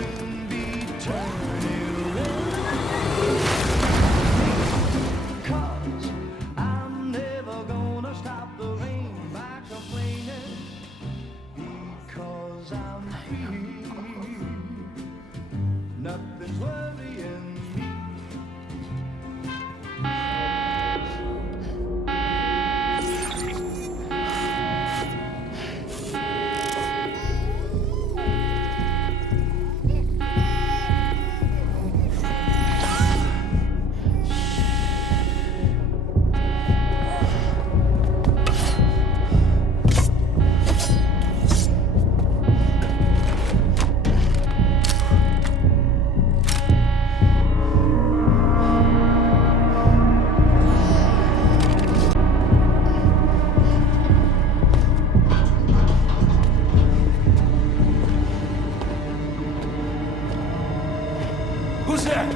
soon be turning red. 'Cause I'm never gonna stop the rain by complaining. Because I'm free. Nothing's worrying me. Who's there?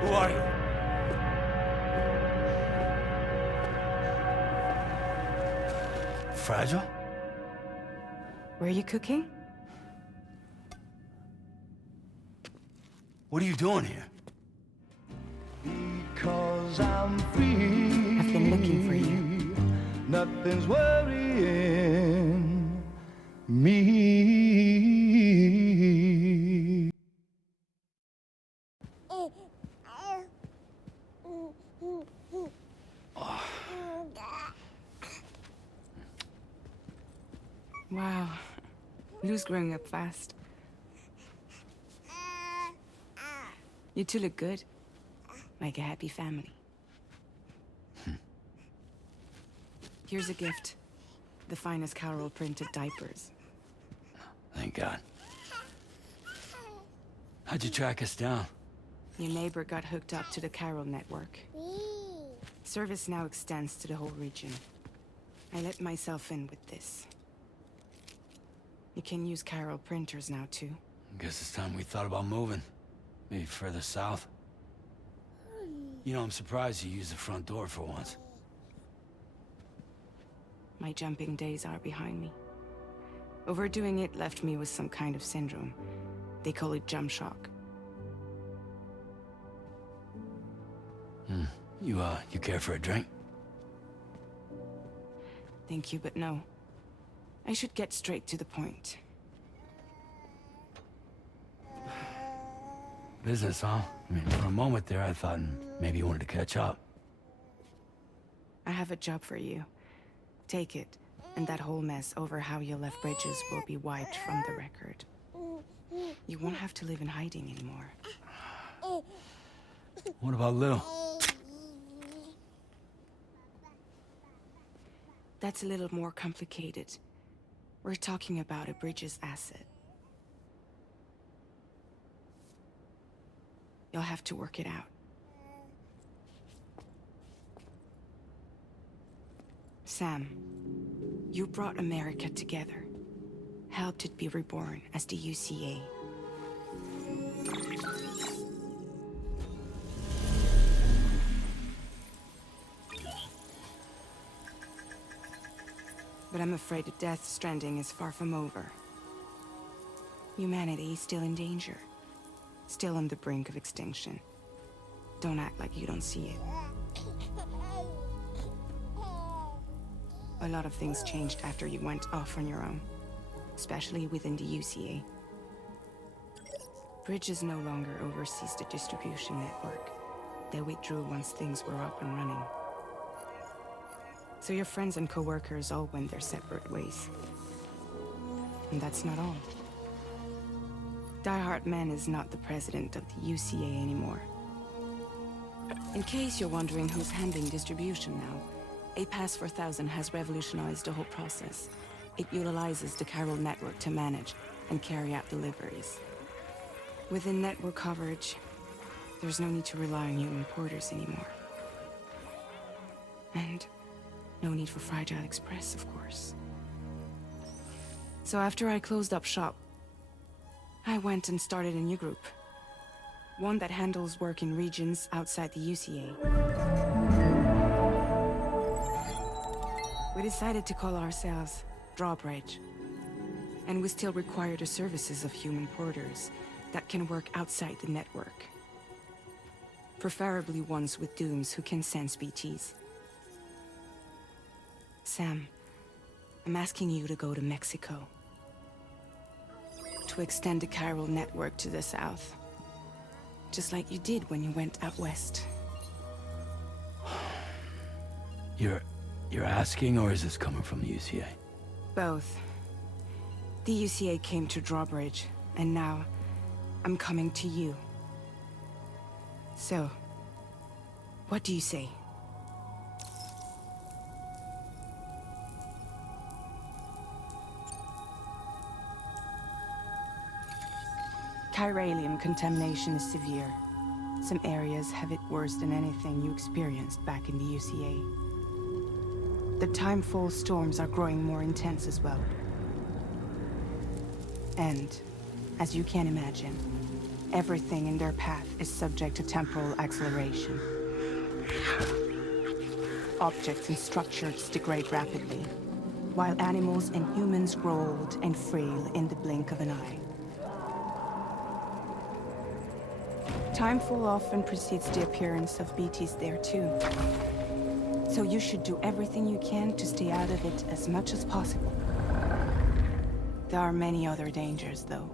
Who are you? Fragile? Were you cooking? What are you doing here? Because I'm free. I've been looking for you. Nothing's worrying me. Wow. Lou's growing up fast. You two look good. Like a happy family. Here's a gift. The finest Carol printed diapers. Thank God. How'd you track us down? Your neighbor got hooked up to the Carol network. Service now extends to the whole region. I let myself in with this. You can use Carol printers now too. Guess it's time we thought about moving. Maybe further south. You know, I'm surprised you used the front door for once. My jumping days are behind me. Overdoing it left me with some kind of syndrome. They call it jump shock. You care for a drink? Thank you, but no. I should get straight to the point. Business, huh? I mean, for a moment there, I thought maybe you wanted to catch up. I have a job for you. Take it, and that whole mess over how you left Bridges will be wiped from the record. You won't have to live in hiding anymore. What about Lil? That's a little more complicated. We're talking about a Bridges asset. You'll have to work it out. Sam, you brought America together. Helped it be reborn as the UCA. But I'm afraid the death Stranding is far from over. Humanity is still in danger. Still on the brink of extinction. Don't act like you don't see it. A lot of things changed after you went off on your own. Especially within the UCA. Bridges no longer oversees the distribution network. They withdrew once things were up and running. So your friends and co-workers all went their separate ways. And that's not all. Die-Hardman is not the president of the UCA anymore. In case you're wondering who's handling distribution now, A Pass 4000 has revolutionized the whole process. It utilizes the Carol network to manage and carry out deliveries. Within network coverage, there's no need to rely on human porters anymore. And no need for Fragile Express, of course. So after I closed up shop, I went and started a new group. One that handles work in regions outside the UCA. We decided to call ourselves Drawbridge. And we still require the services of human porters that can work outside the network. Preferably ones with dooms who can sense BTs. Sam, I'm asking you to go to Mexico. To extend the chiral network to the south. Just like you did when you went out west. You're asking, or is this coming from the UCA? Both. The UCA came to Drawbridge, and now I'm coming to you. So, what do you say? Chiralium contamination is severe. Some areas have it worse than anything you experienced back in the UCA. The timefall storms are growing more intense as well. And, as you can imagine, everything in their path is subject to temporal acceleration. Objects and structures degrade rapidly, while animals and humans grow old and frail in the blink of an eye. Timefall often precedes the appearance of BTs there too. So you should do everything you can to stay out of it as much as possible. There are many other dangers, though.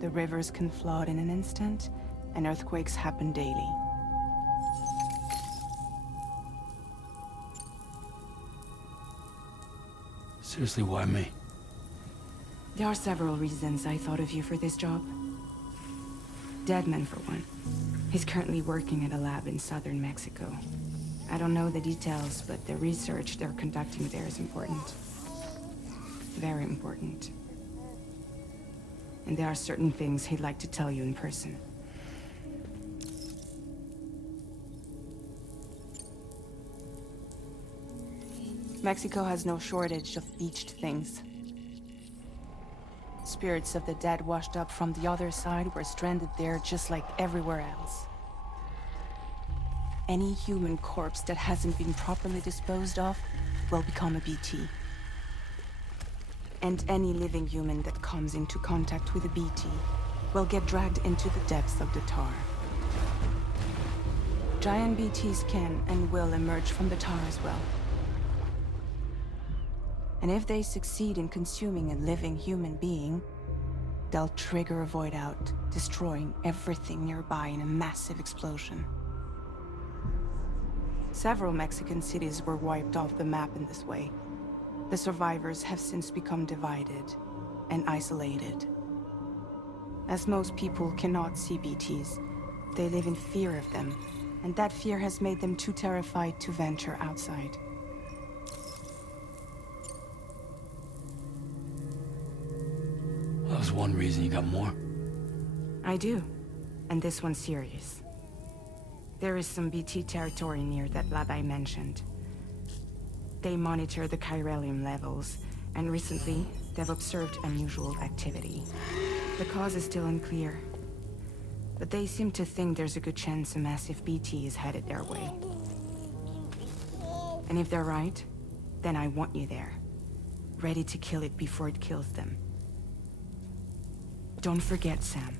The rivers can flood in an instant, and earthquakes happen daily. Seriously, why me? There are several reasons I thought of you for this job. Deadman, for one. He's currently working at a lab in southern Mexico. I don't know the details, but the research they're conducting there is important. Very important. And there are certain things he'd like to tell you in person. Mexico has no shortage of beached things. Spirits of the dead washed up from the other side were stranded there just like everywhere else. Any human corpse that hasn't been properly disposed of will become a BT. And any living human that comes into contact with a BT will get dragged into the depths of the tar. Giant BTs can and will emerge from the tar as well. And if they succeed in consuming a living human being, they'll trigger a void out, destroying everything nearby in a massive explosion. Several Mexican cities were wiped off the map in this way. The survivors have since become divided and isolated. As most people cannot see BTs, they live in fear of them, and that fear has made them too terrified to venture outside. That was one reason. You got more? I do, and this one's serious. There is some BT territory near that lab I mentioned. They monitor the chiralium levels, and recently, they've observed unusual activity. The cause is still unclear, but they seem to think there's a good chance a massive BT is headed their way. And if they're right, then I want you there, ready to kill it before it kills them. Don't forget, Sam.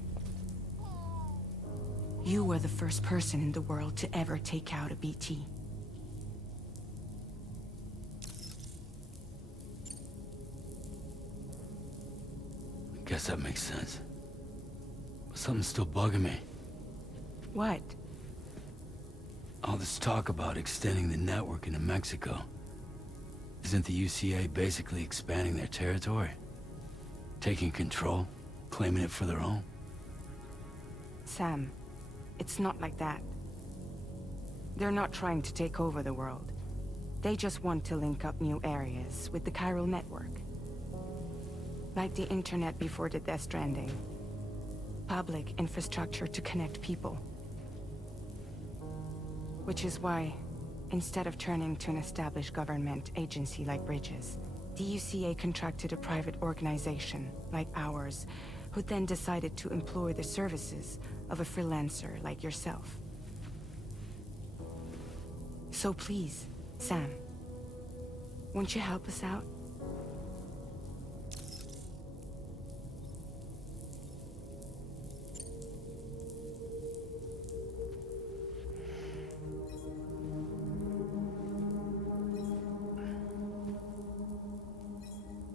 You were the first person in the world to ever take out a BT. Guess that makes sense. But something's still bugging me. What? All this talk about extending the network into Mexico. Isn't the UCA basically expanding their territory? Taking control? Claiming it for their own? Sam, it's not like that. They're not trying to take over the world. They just want to link up new areas with the chiral network. Like the internet before the Stranding. Public infrastructure to connect people. Which is why, instead of turning to an established government agency like Bridges, the UCA contracted a private organization, like ours, who then decided to employ the services of a freelancer like yourself. So please, Sam, won't you help us out?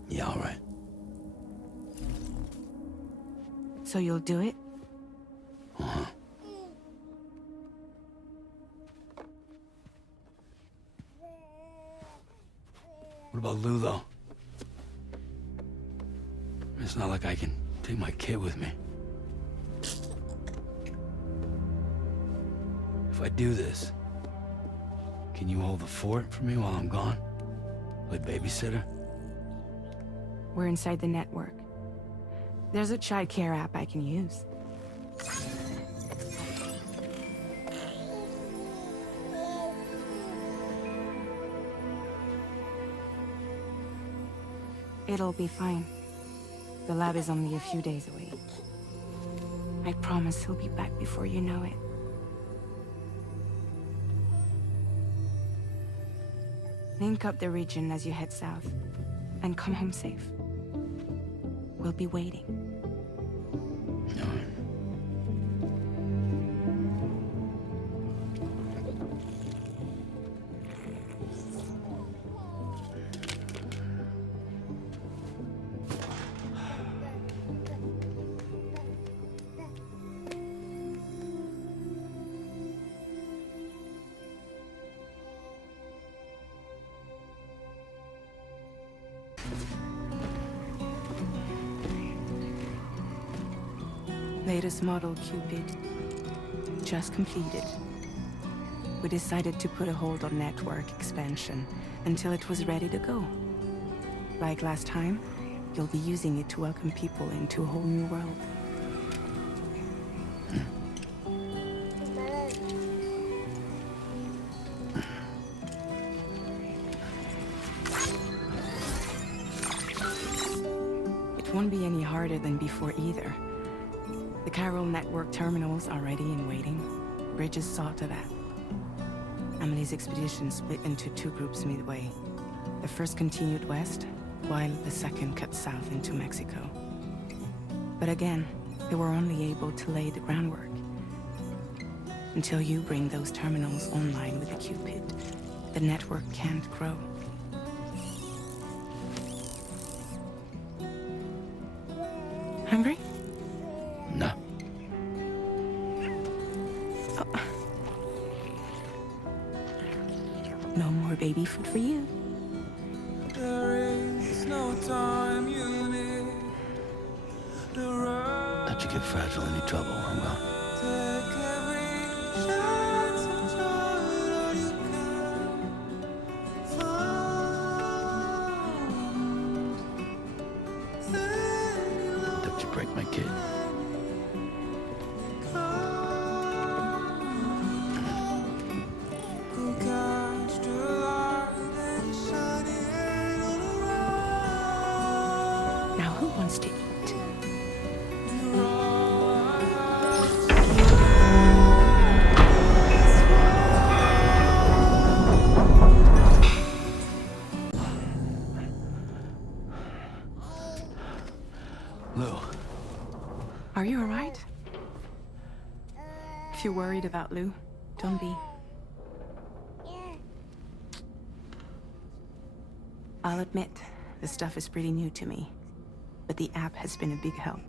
Yeah, all right. So you'll do it? Uh-huh. What about Lou, though? It's not like I can take my kid with me. If I do this, can you hold the fort for me while I'm gone? Play babysitter? We're inside the network. There's a child care app I can use. It'll be fine. The lab is only a few days away. I promise he'll be back before you know it. Link up the region as you head south, and come home safe. We'll be waiting. All right. Latest model Cupid. Just completed. We decided to put a hold on network expansion until it was ready to go. Like last time, you'll be using it to welcome people into a whole new world. It won't be any harder than before either. The Chiral network terminals are ready and waiting. Bridges saw to that. Emily's expedition split into two groups midway. The first continued west, while the second cut south into Mexico. But again, they were only able to lay the groundwork. Until you bring those terminals online with the Cupid, the network can't grow. Hungry? No. Oh. No more baby food for you. There is no time you need to run. Don't you get fragile any trouble, Will? Take every chance of joy you can find. Don't you break my kid? Go catch the light and shine it all around. Now who wants to eat? You're all I Lou, Are you alright? If you're worried about Lou, don't be. I'll admit, the stuff is pretty new to me, but the app has been a big help.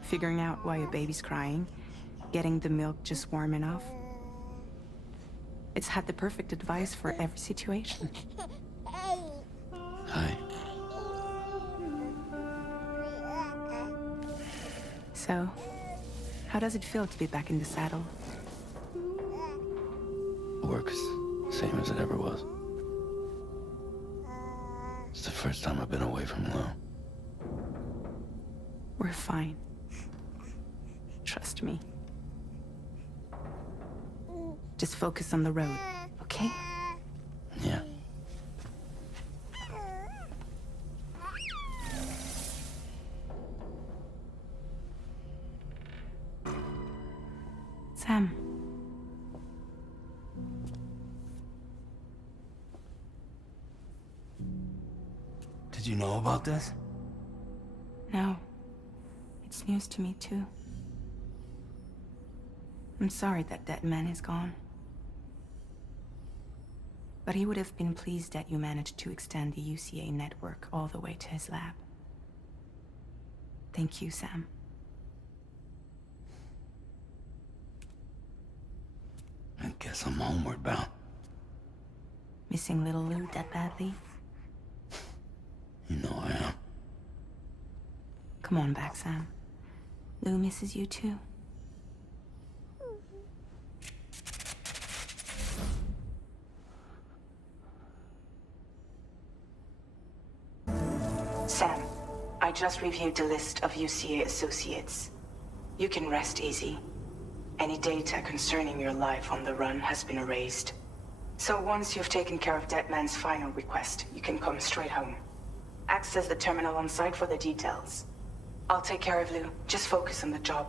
Figuring out why a baby's crying, getting the milk just warm enough. It's had the perfect advice for every situation. hi. So, how does it feel to be back in the saddle? Works same as it ever was. It's the first time I've been away from Lou. We're fine. Trust me. Just focus on the road, okay? Yeah. you know about this? No. It's news to me, too. I'm sorry that that man is gone. But he would have been pleased that you managed to extend the UCA network all the way to his lab. Thank you, Sam. I guess I'm homeward bound. Missing little Lou that badly? You know I am. Come on back, Sam. Lou misses you too. Sam, I just reviewed the list of UCA associates. You can rest easy. Any data concerning your life on the run has been erased. So once you've taken care of that man's final request, you can come straight home. Access the terminal on site for the details. I'll take care of Lou. Just focus on the job.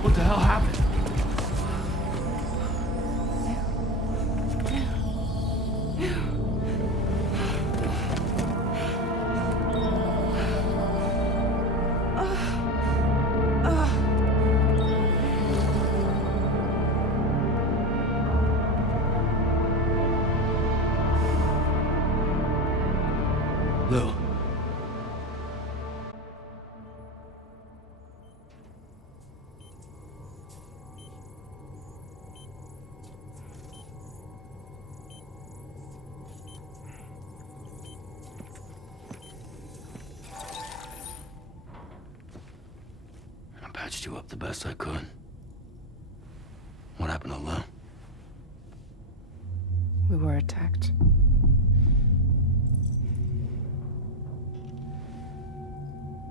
What the hell happened? Lou. I patched you up the best I could. What happened to Lou? We were attacked.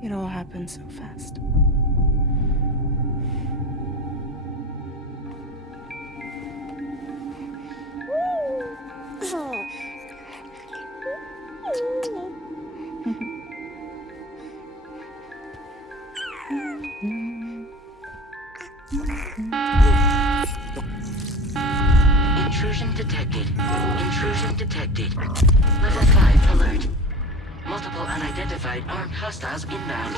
It all happened so fast. Intrusion detected. Intrusion detected. Level 5 alert. Multiple unidentified armed hostiles inbound.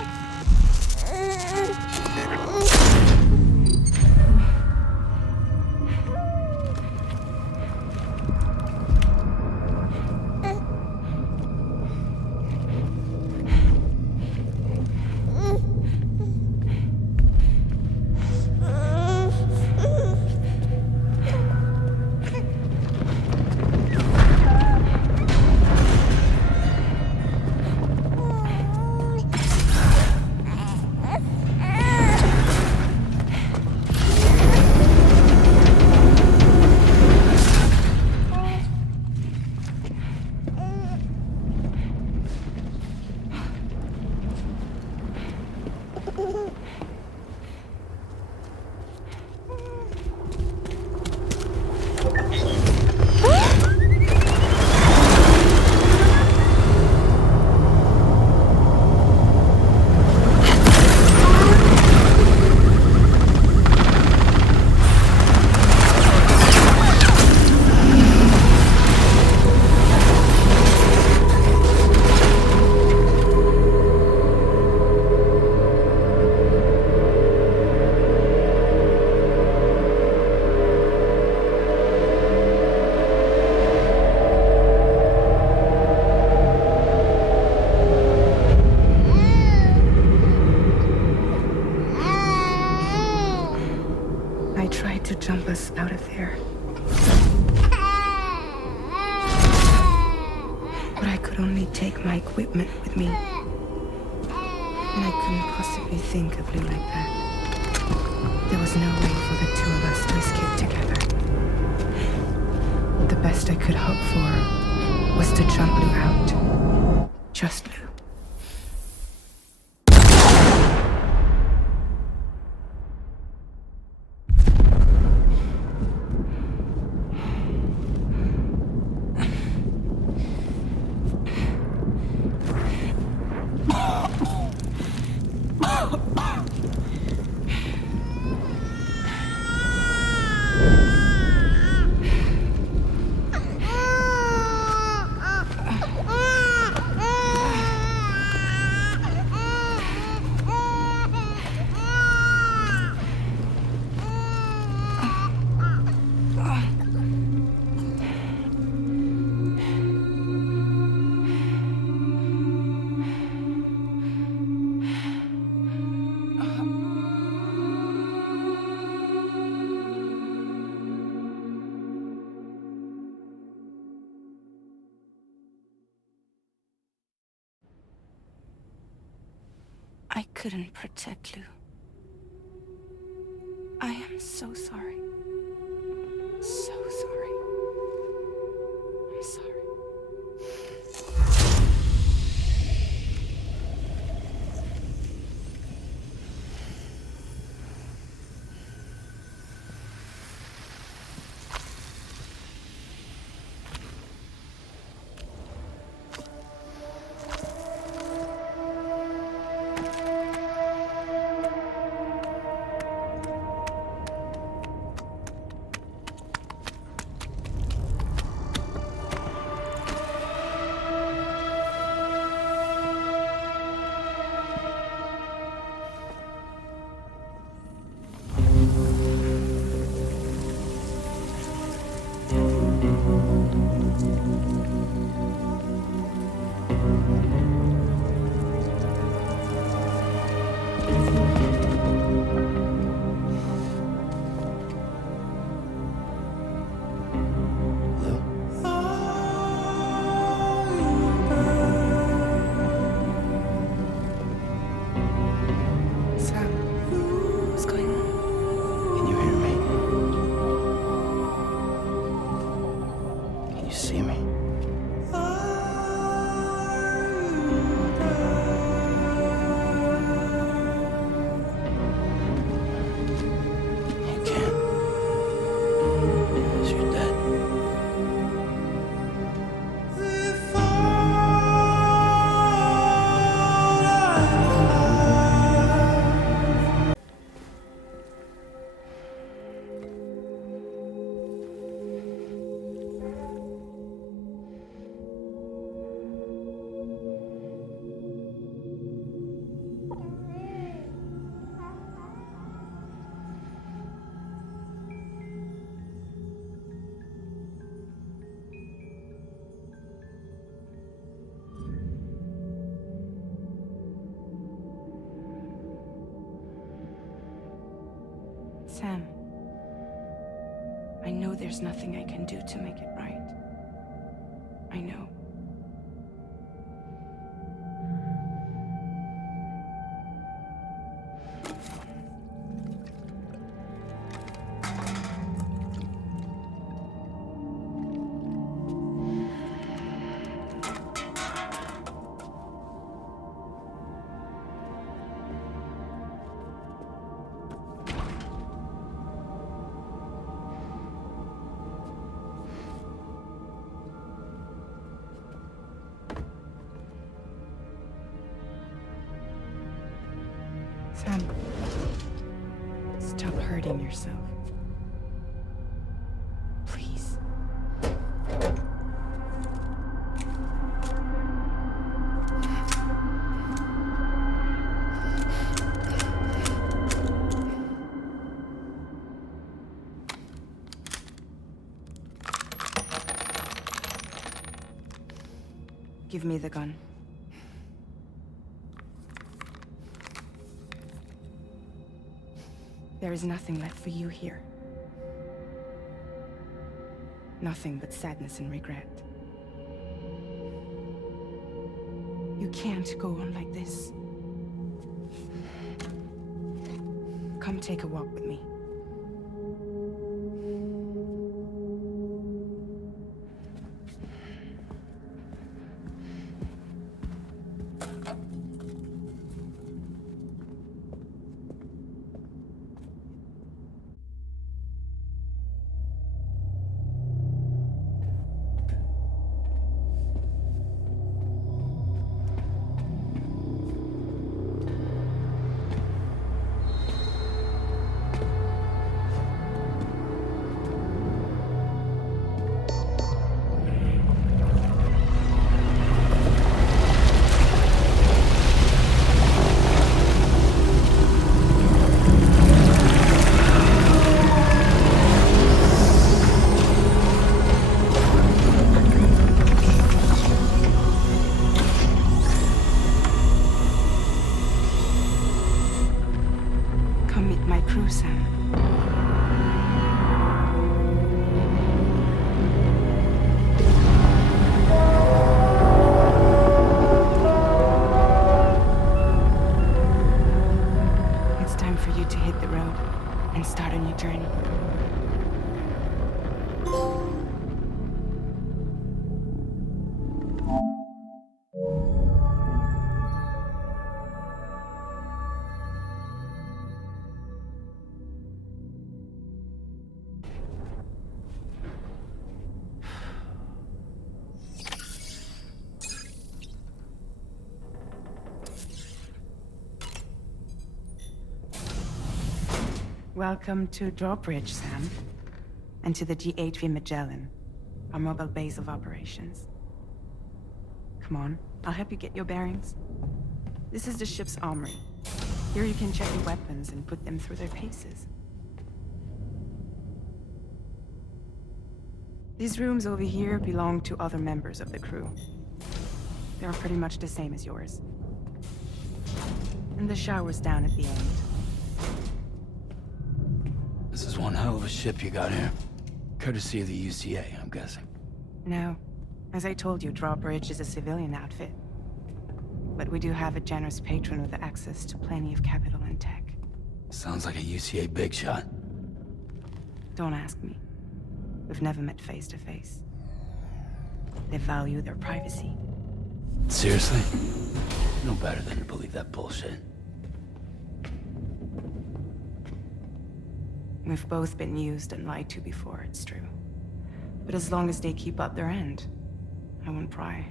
Jump us out of there. But I could only take my equipment with me. And I couldn't possibly think of Lou like that. There was no way for the two of us to escape together. The best I could hope for was to jump Lou out. Just Lou. I couldn't protect Lou. I am so sorry. So sorry. I'm sorry. Sam, what's going on? Can you hear me? Can you see me? You can't. Because you're dead. Sam, I know there's nothing I can do to make it right. I know. Sam, stop hurting yourself. Please. Give me the gun. There is nothing left for you here. Nothing but sadness and regret. You can't go on like this. Come take a walk with me. Welcome to Drawbridge, Sam. And to the DHV Magellan, our mobile base of operations. Come on, I'll help you get your bearings. This is the ship's armory. Here you can check your weapons and put them through their paces. These rooms over here belong to other members of the crew. They're pretty much the same as yours. And the shower's down at the end. This is one hell of a ship you got here. Courtesy of the UCA, I'm guessing. No. As I told you, Drawbridge is a civilian outfit. But we do have a generous patron with access to plenty of capital and tech. Sounds like a UCA big shot. Don't ask me. We've never met face to face. They value their privacy. Seriously? No better than to believe that bullshit. We've both been used and lied to before, it's true. But as long as they keep up their end, I won't pry.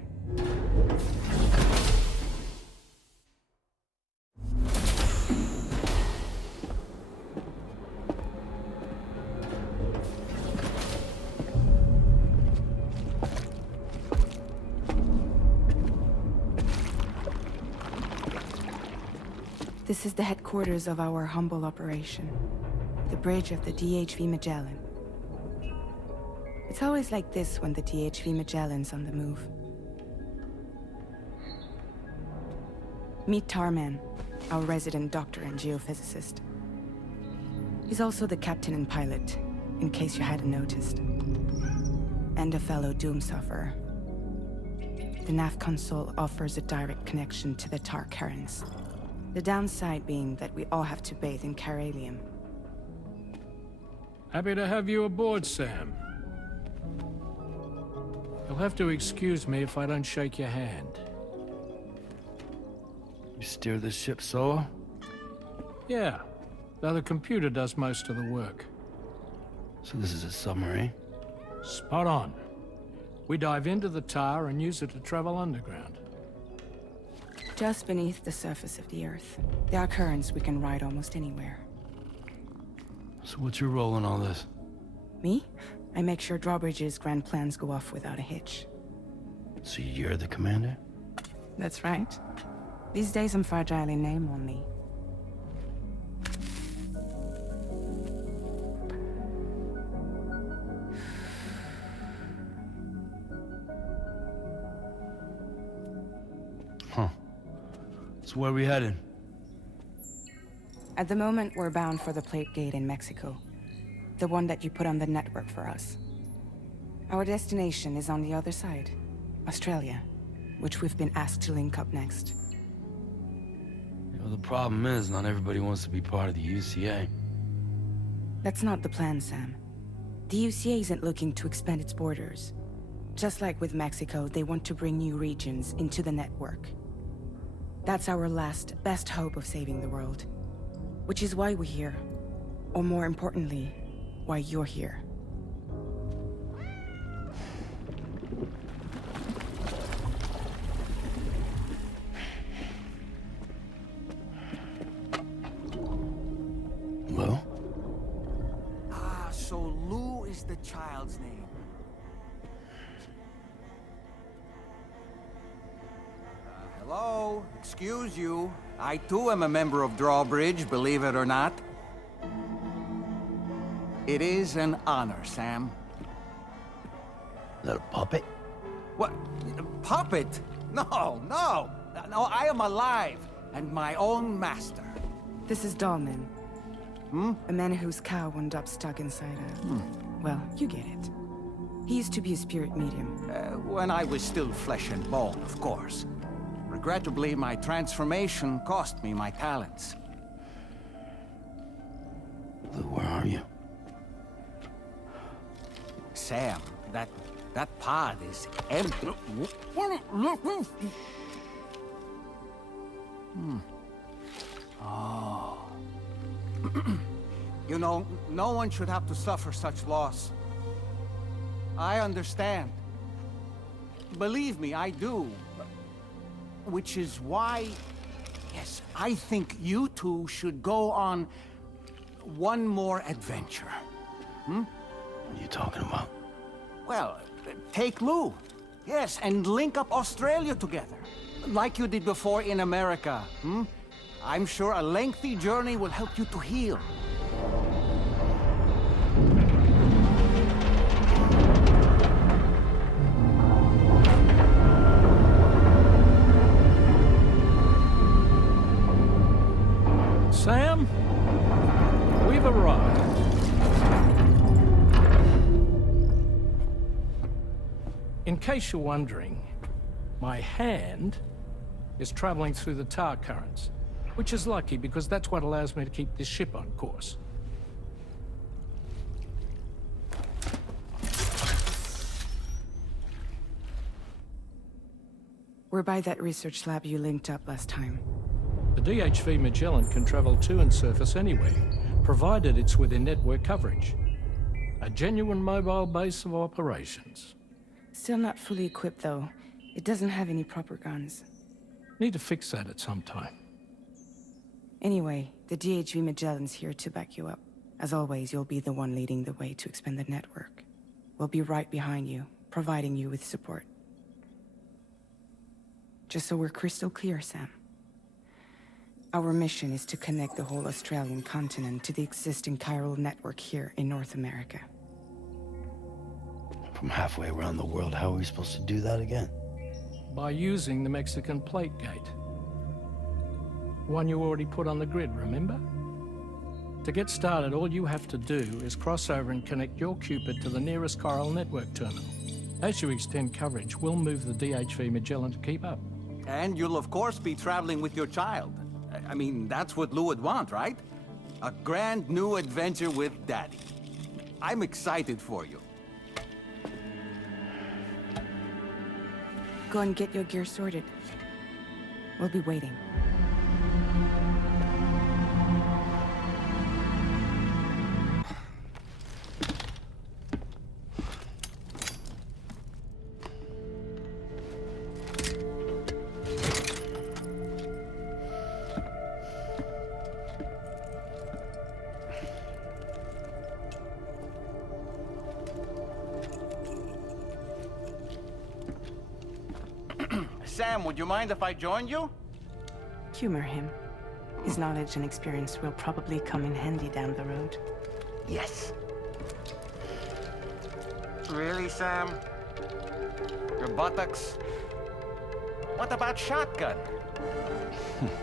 This is the headquarters of our humble operation. The bridge of the DHV Magellan. It's always like this when the DHV Magellan's on the move. Meet Tarman, our resident doctor and geophysicist. He's also the captain and pilot, in case you hadn't noticed. And a fellow doom sufferer. The nav console offers a direct connection to the tar currents. The downside being that we all have to bathe in caralium. Happy to have you aboard, Sam. You'll have to excuse me if I don't shake your hand. You steer this ship solo? Yeah, though the computer does most of the work. So this is a submarine? Spot on. We dive into the tar and use it to travel underground. Just beneath the surface of the Earth, there are currents we can ride almost anywhere. So what's your role in all this? Me? I make sure Drawbridge's grand plans go off without a hitch. So you're the commander? That's right. These days I'm fragile in name only. Huh. So where are we headed? At the moment, we're bound for the Plate Gate in Mexico. The one that you put on the network for us. Our destination is on the other side, Australia, which we've been asked to link up next. You know, the problem is, not everybody wants to be part of the UCA. That's not the plan, Sam. The UCA isn't looking to expand its borders. Just like with Mexico, they want to bring new regions into the network. That's our last, best hope of saving the world. Which is why we're here. Or more importantly, why you're here. Well? Ah, so Lou is the child's name. Hello? Excuse you. I too am a member of Drawbridge, believe it or not. It is an honor, Sam. Is that a puppet? What? Puppet? No, no! No, I am alive, and my own master. This is Dahlman. A man whose cow wound up stuck inside a... Well, you get it. He used to be a spirit medium. When I was still flesh and bone, of course. Regrettably, my transformation cost me my talents. Lou, where are you? Sam, that pod is empty. Oh. You know, no one should have to suffer such loss. I understand. Believe me, I do. Which is why, yes, I think you two should go on, one more adventure. What are you talking about? Well, take Lou. Yes, and link up Australia together. Like you did before in America, I'm sure a lengthy journey will help you to heal. Sam, we've arrived. In case you're wondering, my hand is traveling through the tar currents, which is lucky because that's what allows me to keep this ship on course. We're by that research lab you linked up last time. The DHV Magellan can travel to and surface anywhere, provided it's within network coverage. A genuine mobile base of operations. Still not fully equipped, though. It doesn't have any proper guns. Need to fix that at some time. Anyway, the DHV Magellan's here to back you up. As always, you'll be the one leading the way to expand the network. We'll be right behind you, providing you with support. Just so we're crystal clear, Sam. Our mission is to connect the whole Australian continent to the existing chiral network here in North America. From halfway around the world, how are we supposed to do that again? By using the Mexican plate gate. One you already put on the grid, remember? To get started, all you have to do is cross over and connect your Cupid to the nearest chiral network terminal. As you extend coverage, we'll move the DHV Magellan to keep up. And you'll of course be traveling with your child. I mean, that's what Lou would want, right? A grand new adventure with Daddy. I'm excited for you. Go and get your gear sorted. We'll be waiting. Sam, would you mind if I joined you? Humor him. His knowledge and experience will probably come in handy down the road. Yes. Really, Sam? Your buttocks? What about shotgun?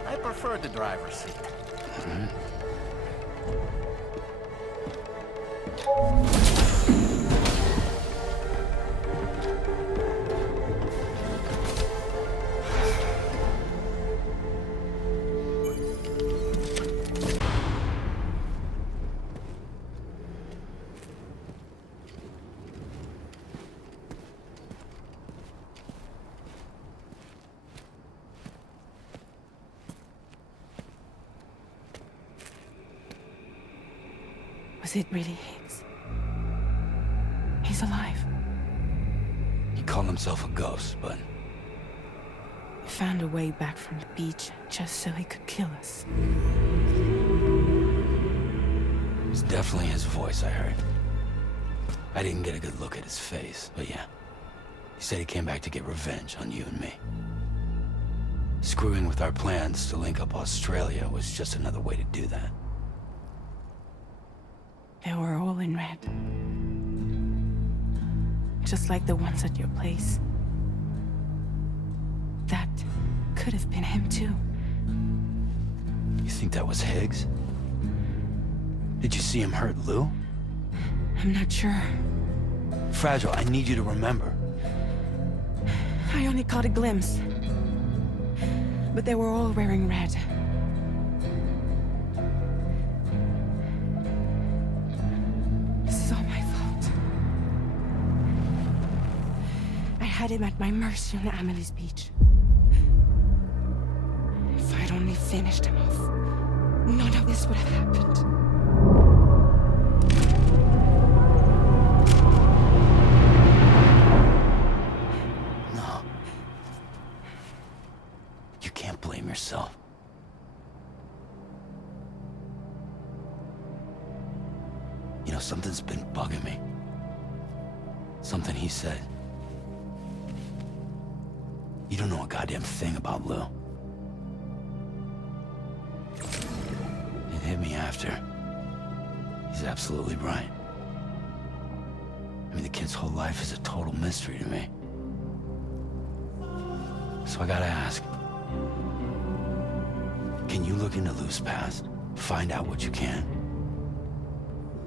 I prefer the driver's seat. Was it really Higgs? He's alive. He called himself a ghost, but He found a way back from the beach just so he could kill us. it was definitely his voice I heard. I didn't get a good look at his face, but yeah. He said he came back to get revenge on you and me. Screwing with our plans to link up Australia was just another way to do that. They were all in red. Just like the ones at your place. That could have been him too. You think that was Higgs? Did you see him hurt Lou? I'm not sure. Fragile, I need you to remember. I only caught a glimpse. But they were all wearing red. This is all my fault. I had him at my mercy on Amelie's beach. If I'd only finished him off, none of this would have happened. No. You can't blame yourself. Something he said. You don't know a goddamn thing about Lou. It hit me after. He's absolutely right. I mean, the kid's whole life is a total mystery to me. So I gotta ask. Can you look into Lou's past? Find out what you can?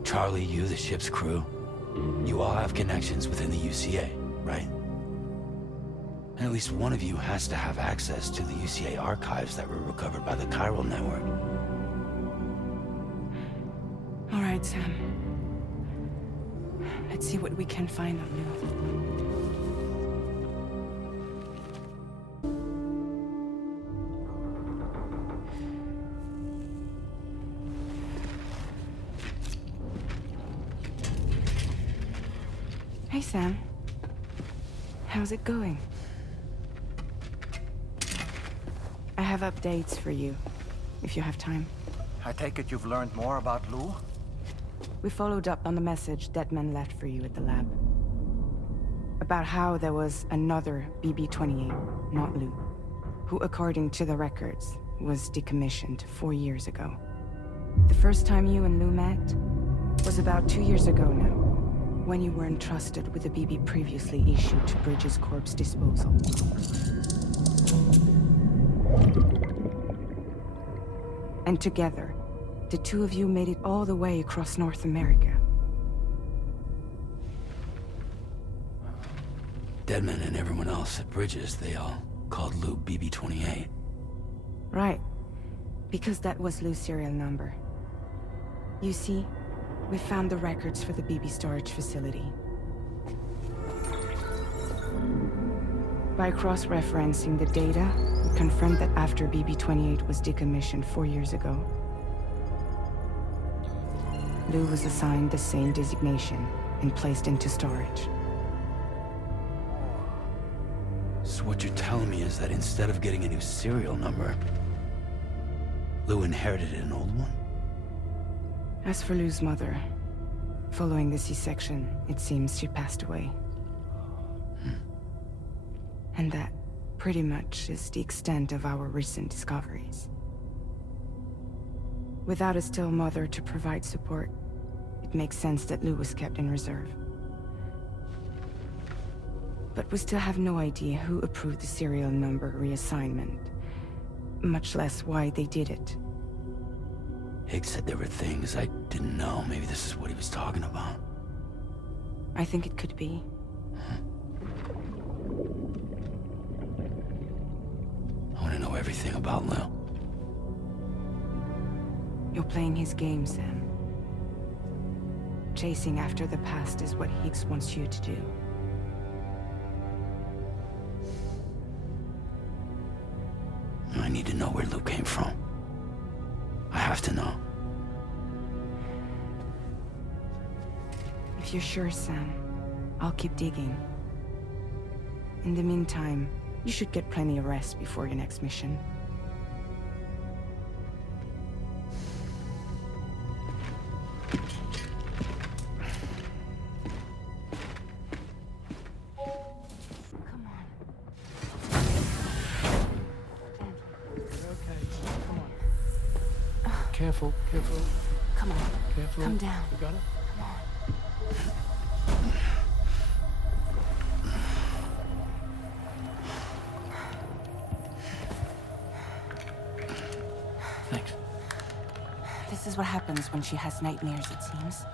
Charlie, you, the ship's crew, you all have connections within the UCA, right? And at least one of you has to have access to the UCA archives that were recovered by the Chiral network. All right, Sam. Let's see what we can find on Lou. Hey, Sam. How's it going? I have updates for you, if you have time. I take it you've learned more about Lou? We followed up on the message Deadman left for you at the lab. About how there was another BB-28, not Lou, who, according to the records, was decommissioned 4 years ago. The first time you and Lou met was about 2 years ago now, when you were entrusted with the BB previously issued to Bridge's corpse disposal. And together, the two of you made it all the way across North America. Deadman and everyone else at Bridges, they all called Lou BB-28. Right. Because that was Lou's serial number. You see, we found the records for the BB storage facility. By cross-referencing the data, we confirmed that after BB-28 was decommissioned 4 years ago, Lou was assigned the same designation and placed into storage. So what you're telling me is that instead of getting a new serial number, Lou inherited an old one? As for Lou's mother, following the C-section, it seems she passed away. And that pretty much is the extent of our recent discoveries. Without a still mother to provide support, it makes sense that Lou was kept in reserve. But we still have no idea who approved the serial number reassignment, much less why they did it. Higgs said there were things I didn't know. Maybe this is what he was talking about. I think it could be. I want to know everything about Lou. You're playing his game, Sam. Chasing after the past is what Higgs wants you to do. I need to know where Lou came from. I have to know. If you're sure, Sam, I'll keep digging. In the meantime, you should get plenty of rest before your next mission. Come on. Okay, come on. Careful, careful, Come on. careful. Come down. You got it? Thanks. This is what happens when she has nightmares, it seems.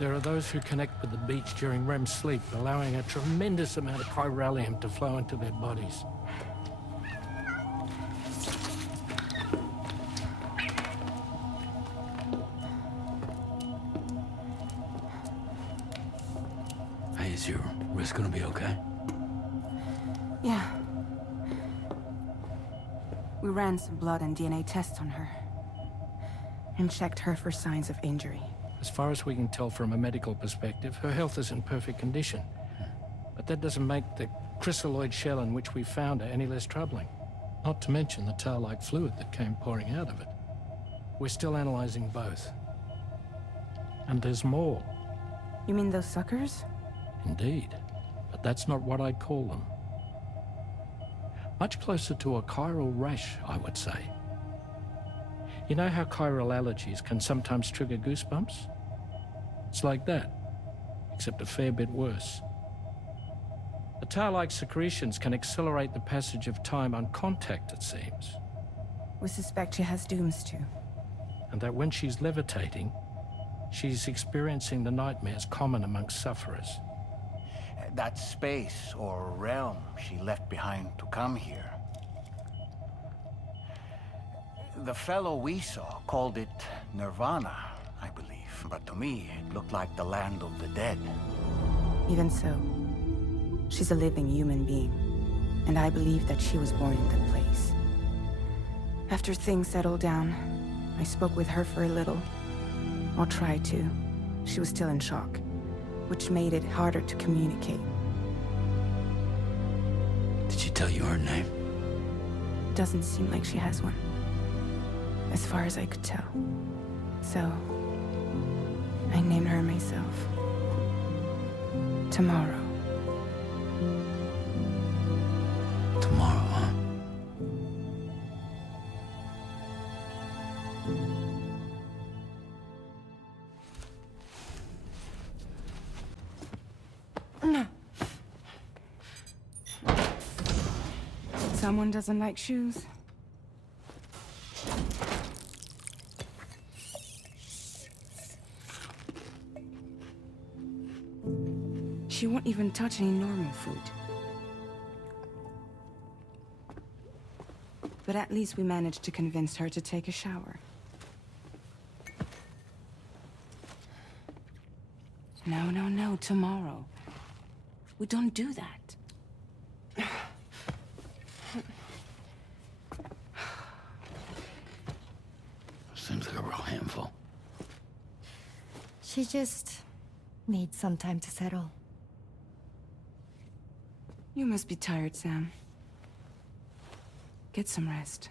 There are those who connect with the beach during REM sleep, allowing a tremendous amount of chiralium to flow into their bodies. Hey, is your wrist gonna be okay? Yeah. We ran some blood and DNA tests on her. And checked her for signs of injury. As far as we can tell from a medical perspective, her health is in perfect condition. But that doesn't make the crystalloid shell in which we found her any less troubling. Not to mention the tar-like fluid that came pouring out of it. We're still analyzing both. And there's more. You mean those suckers? Indeed, but that's not what I'd call them. Much closer to a chiral rash, I would say. You know how chiral allergies can sometimes trigger goosebumps? It's like that, except a fair bit worse. The tar-like secretions can accelerate the passage of time on contact, it seems. We suspect she has dooms too. And that when she's levitating, she's experiencing the nightmares common amongst sufferers. That space or realm she left behind to come here. The fellow we saw called it Nirvana, I believe. But to me, it looked like the land of the dead. Even so, she's a living human being. And I believe that she was born in that place. After things settled down, I spoke with her for a little. Or tried to. She was still in shock, which made it harder to communicate. Did she tell you her name? Doesn't seem like she has one. As far as I could tell. So, I named her myself. Tomorrow. Tomorrow, huh? Someone doesn't like shoes. She won't even touch any normal food. But at least we managed to convince her to take a shower. No, tomorrow. We don't do that. Seems like a real handful. She just needs some time to settle. You must be tired, Sam. Get some rest.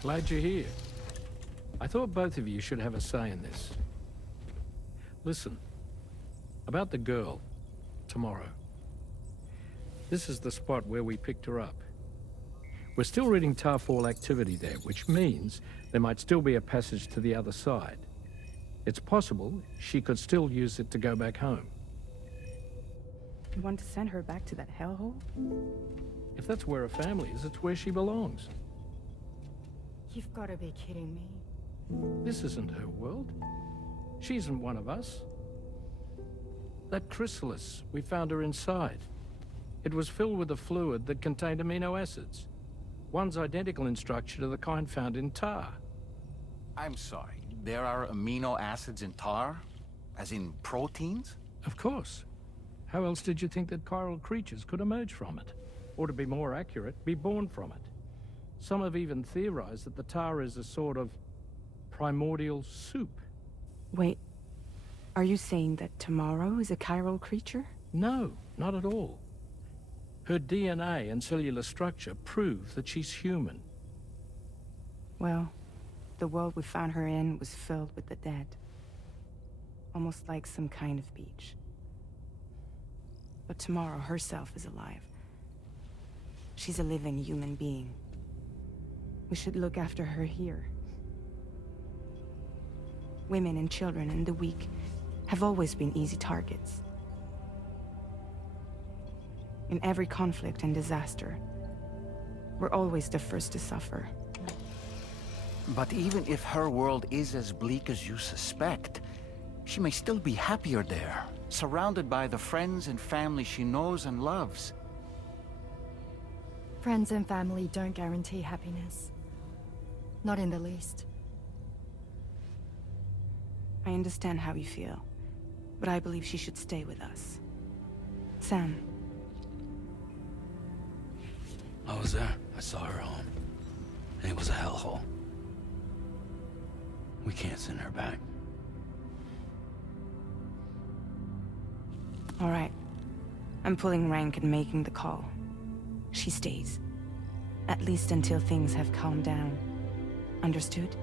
Glad you're here. I thought both of you should have a say in this. Listen, about the girl, tomorrow. This is the spot where we picked her up. We're still reading Tarfall activity there, which means there might still be a passage to the other side. It's possible she could still use it to go back home. You want to send her back to that hellhole? If that's where her family is, it's where she belongs. You've got to be kidding me. This isn't her world. She isn't one of us. That chrysalis, we found her inside. It was filled with a fluid that contained amino acids. One's identical in structure to the kind found in tar. I'm sorry, there are amino acids in tar? As in proteins? Of course. How else did you think that chiral creatures could emerge from it? Or to be more accurate, be born from it? Some have even theorized that the tar is a sort of primordial soup. Wait, are you saying that tomorrow is a chiral creature? No, not at all. Her DNA and cellular structure prove that she's human. Well, the world we found her in was filled with the dead. Almost like some kind of beach. But tomorrow herself is alive. She's a living human being. We should look after her here. Women and children and the weak have always been easy targets. In every conflict and disaster, we're always the first to suffer. But even if her world is as bleak as you suspect, she may still be happier there, surrounded by the friends and family she knows and loves. Friends and family don't guarantee happiness. Not in the least. I understand how you feel, but I believe she should stay with us. Sam. I was there. I saw her home. And it was a hellhole. We can't send her back. All right. I'm pulling rank and making the call. She stays. At least until things have calmed down. Understood?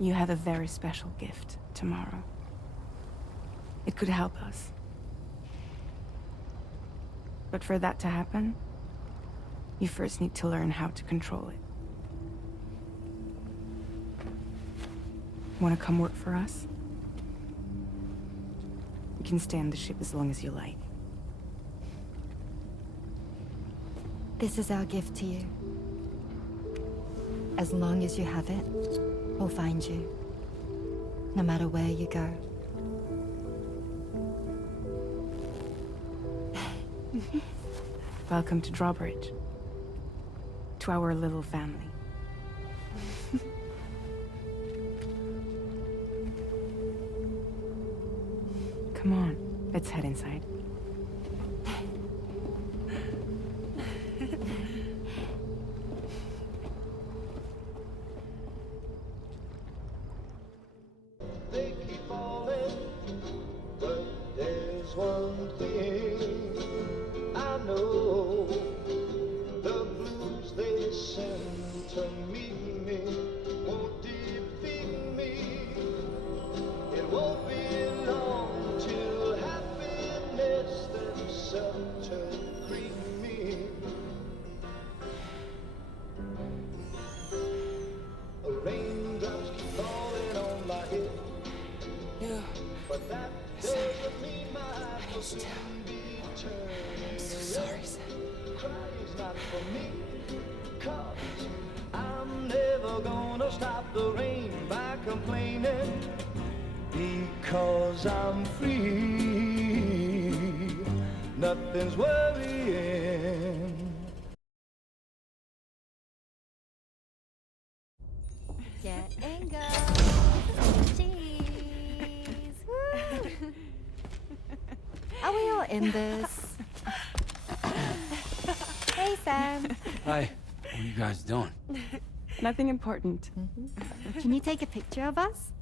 You have a very special gift tomorrow. It could help us. But for that to happen, you first need to learn how to control it. Want to come work for us? You can stay on the ship as long as you like. This is our gift to you. As long as you have it, we'll find you. No matter where you go. Welcome to Drawbridge. To our little family. Come on, let's head inside. They keep falling, but there's one thing I know. The blues they send to meet me won't defeat me. It won't be long till happiness themselves to greet me. Raindrops keep falling on my head. But that doesn't mean my heart will soon be turned. I'm so sorry, Sam. Crying's not for me, 'cause I'm never gonna stop the rain by complaining, because I'm free. Nothing's worrying. Get anger. Cheese. Woo. Are we all in this? Hey, Sam. Hi. What are you guys doing? Nothing important. Can you take a picture of us?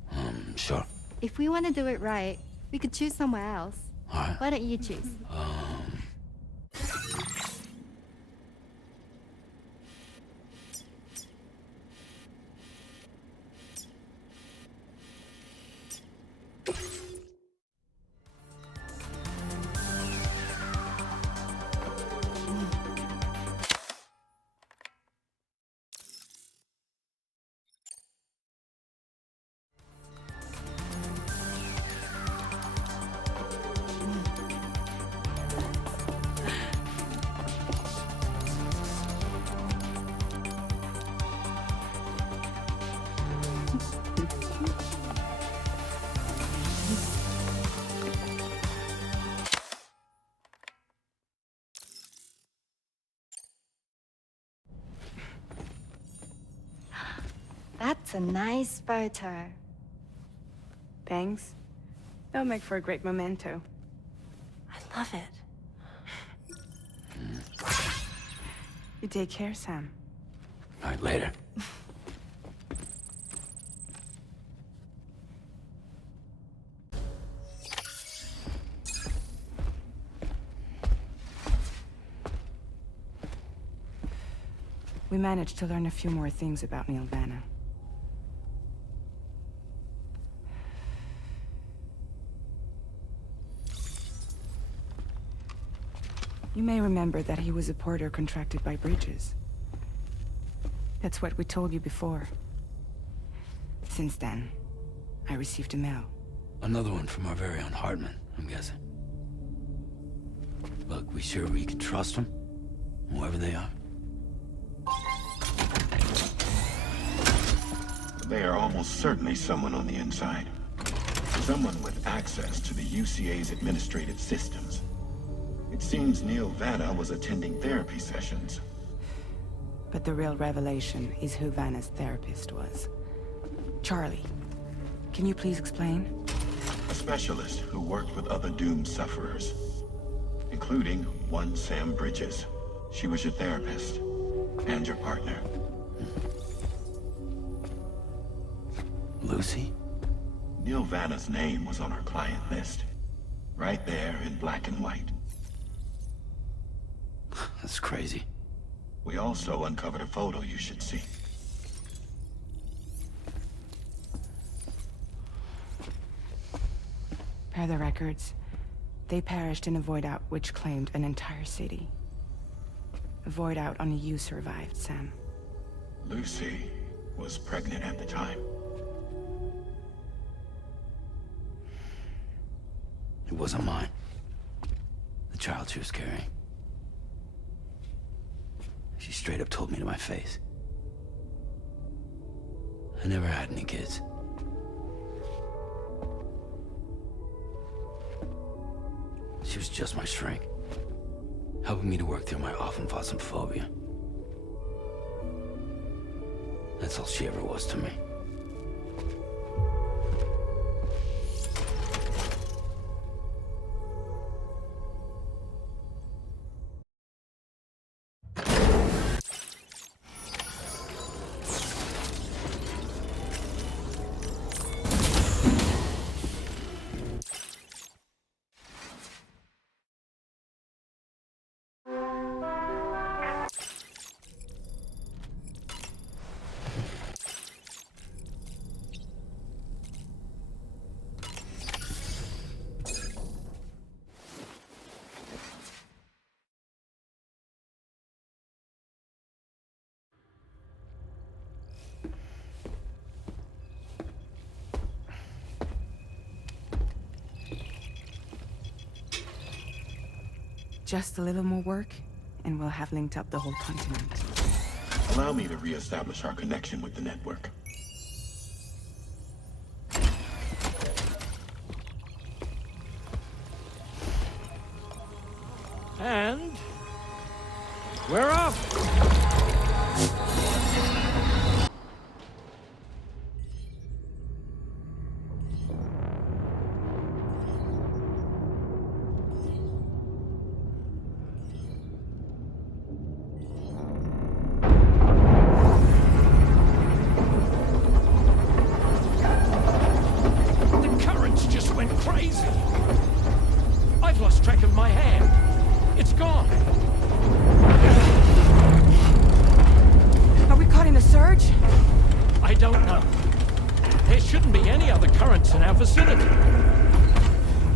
Sure. If we want to do it right, we could choose somewhere else. All right. Why don't you choose? That's a nice photo. Thanks. That'll make for a great memento. I love it. You take care, Sam. All right, later. We managed to learn a few more things about Nilvana. You may remember that he was a porter contracted by Bridges. That's what we told you before. Since then, I received a mail. Another one from our very own Hartman, I'm guessing. Look, we sure we can trust them? Whoever they are? They are almost certainly someone on the inside. Someone with access to the UCA's administrative systems. It seems Neil Vanna was attending therapy sessions. But the real revelation is who Vanna's therapist was. Charlie, can you please explain? A specialist who worked with other doomed sufferers, including one Sam Bridges. She was your therapist and your partner. Lucy? Neil Vanna's name was on our client list. Right there in black and white. That's crazy. We also uncovered a photo you should see. Per the records, they perished in a void out which claimed an entire city. A void out only you survived, Sam. Lucy was pregnant at the time. It wasn't mine. The child she was carrying. She straight up told me to my face. I never had any kids. She was just my shrink, helping me to work through my often phobia. That's all she ever was to me. Just a little more work, and we'll have linked up the whole continent. Allow me to reestablish our connection with the network. And we're off.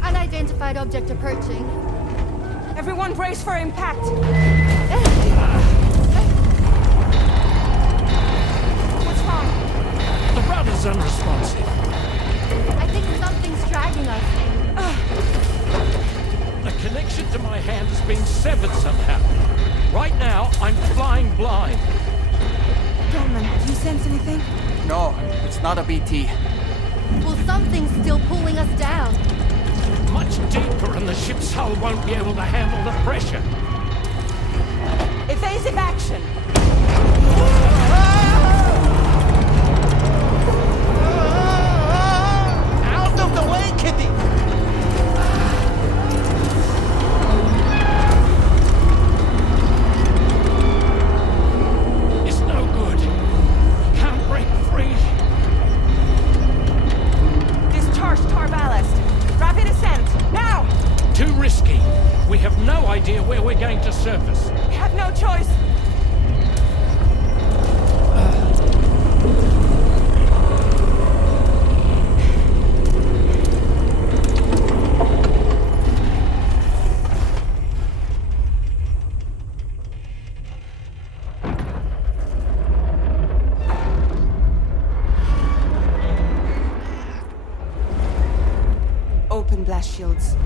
Unidentified object approaching. Everyone brace for impact! What's wrong? The rudder's unresponsive. I think something's dragging us. The connection to my hand has been severed somehow. Right now, I'm flying blind. Dolman, do you sense anything? No, it's not a BT. Well, something's still pulling us down. Much deeper, and the ship's hull won't be able to handle the pressure. Evasive action! Out of the way, Kitty! It's no good. Can't break free. Discharge tar ballast. Rapid ascent, now! Too risky. We have no idea where we're going to surface. We have no choice. Open blast shields.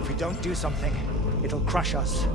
If we don't do something, it'll crush us.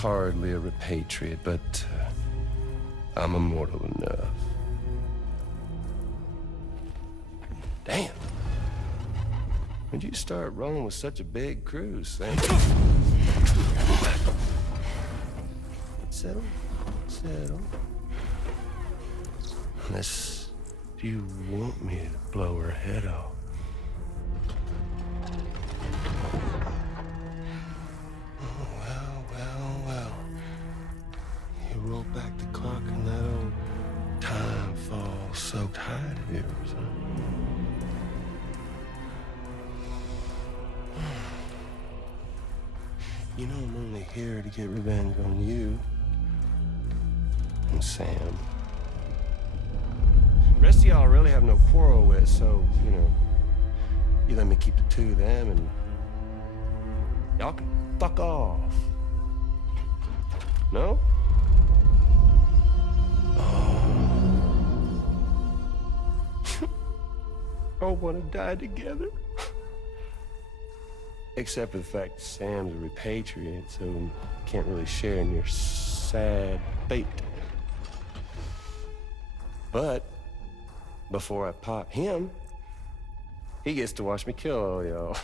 hardly a repatriate, but I'm immortal enough. Damn. When'd you start rolling with such a big crew, Sam? Settle. Unless you want me to blow her head off. Well. You roll back the clock in that old time-fall-soaked hide of yours, huh? You know I'm only here to get revenge on you and Sam. The rest of y'all I really have no quarrel with, so, you know, you let me keep the two of them and y'all can fuck off. No? Oh, want to die together? Except for the fact that Sam's a repatriate, so can't really share in your sad fate. But before I pop him, he gets to watch me kill all y'all.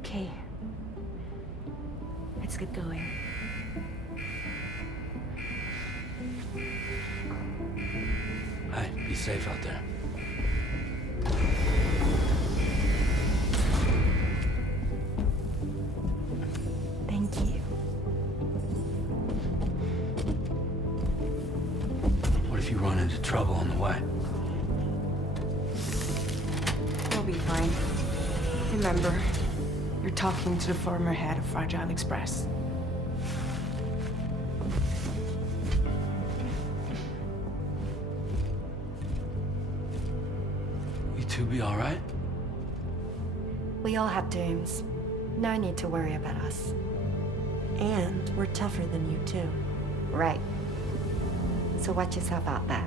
Okay. Let's get going. Hey, be safe out there. Thank you. What if you run into trouble on the way? We'll be fine. Remember, you're talking to the former head of Fragile Express. You two be all right? We all have dooms. No need to worry about us. And we're tougher than you, too. Right. So watch yourself out there.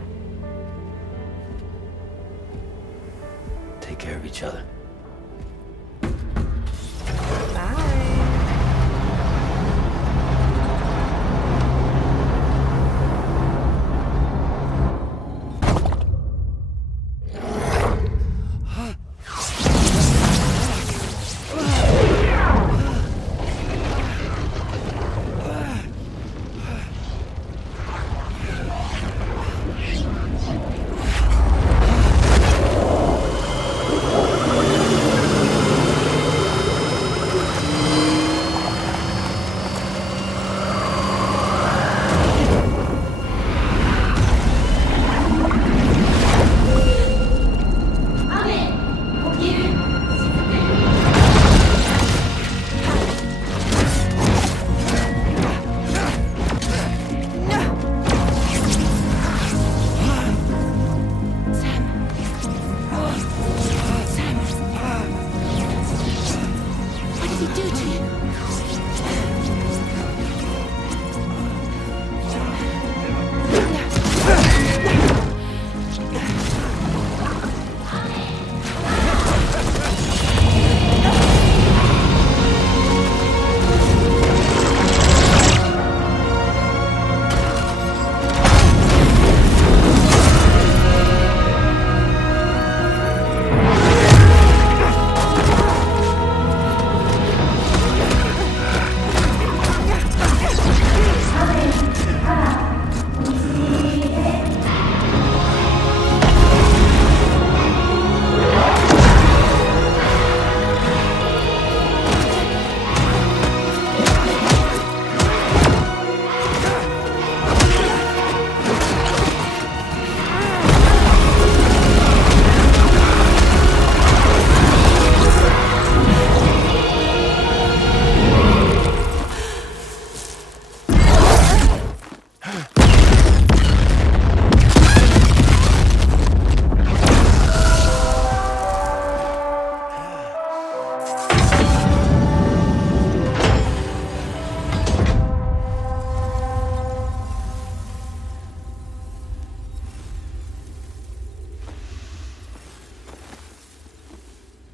Take care of each other.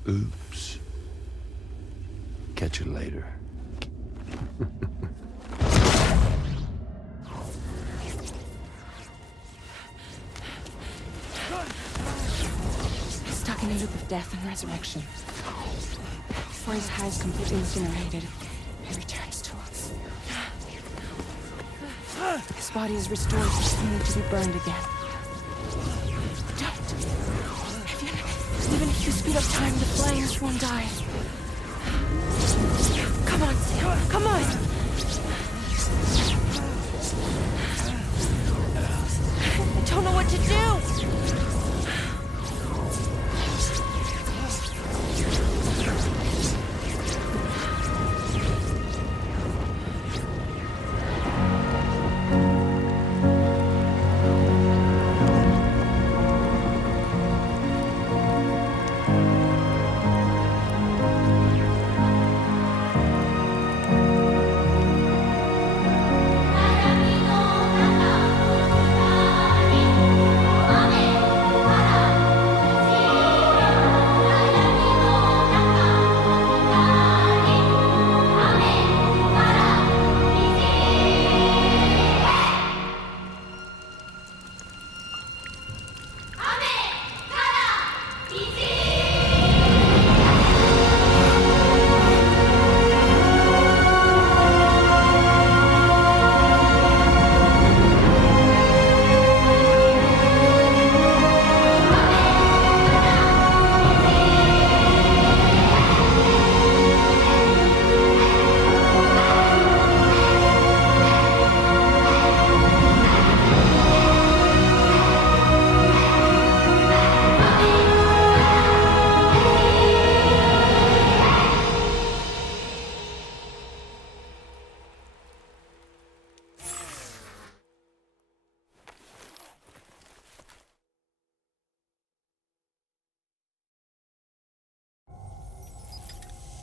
Oops. Catch you later. Stuck in a loop of death and resurrection. Before his hair is completely incinerated, he returns to us. His body is restored, only to be burned again. Don't! Even if you speed up time, the flames won't die. Come on, Sam, come on! I don't know what to do!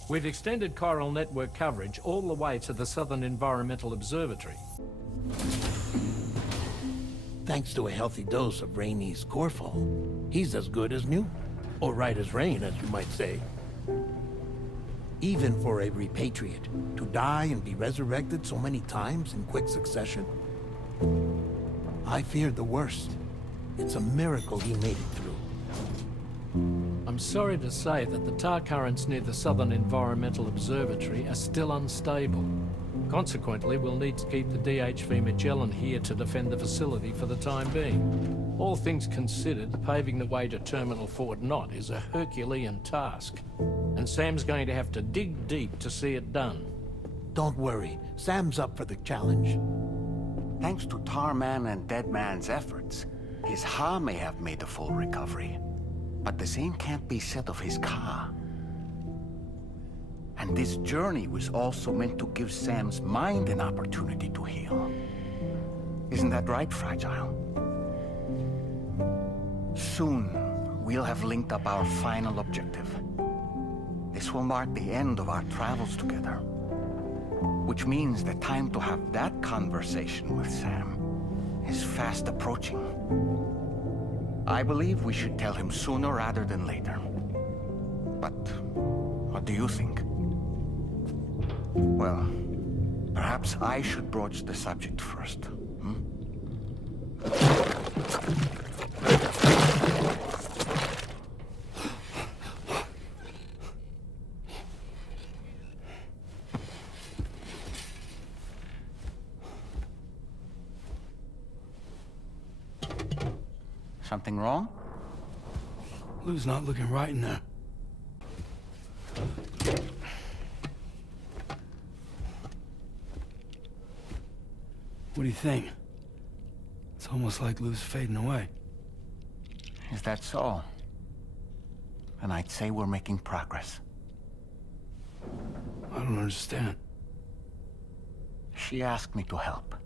We've extended chiral network coverage all the way to the Southern Environmental Observatory. Thanks to a healthy dose of Rainey's Corfol, he's as good as new. Or right as rain, as you might say. Even for a repatriate, to die and be resurrected so many times in quick succession. I feared the worst. It's a miracle he made it through. I'm sorry to say that the tar currents near the Southern Environmental Observatory are still unstable. Consequently, we'll need to keep the DHV Magellan here to defend the facility for the time being. All things considered, paving the way to Terminal Fort Knott is a Herculean task, and Sam's going to have to dig deep to see it done. Don't worry, Sam's up for the challenge. Thanks to Tarman and Deadman's efforts, his Ha may have made a full recovery. But the same can't be said of his Ka. And this journey was also meant to give Sam's mind an opportunity to heal. Isn't that right, Fragile? Soon, we'll have linked up our final objective. This will mark the end of our travels together. Which means the time to have that conversation with Sam is fast approaching. I believe we should tell him sooner rather than later. But what do you think? Well, perhaps I should broach the subject first. Something wrong? Lou's not looking right in there. What do you think? It's almost like Lou's fading away. Is that so? And I'd say we're making progress. I don't understand. She asked me to help.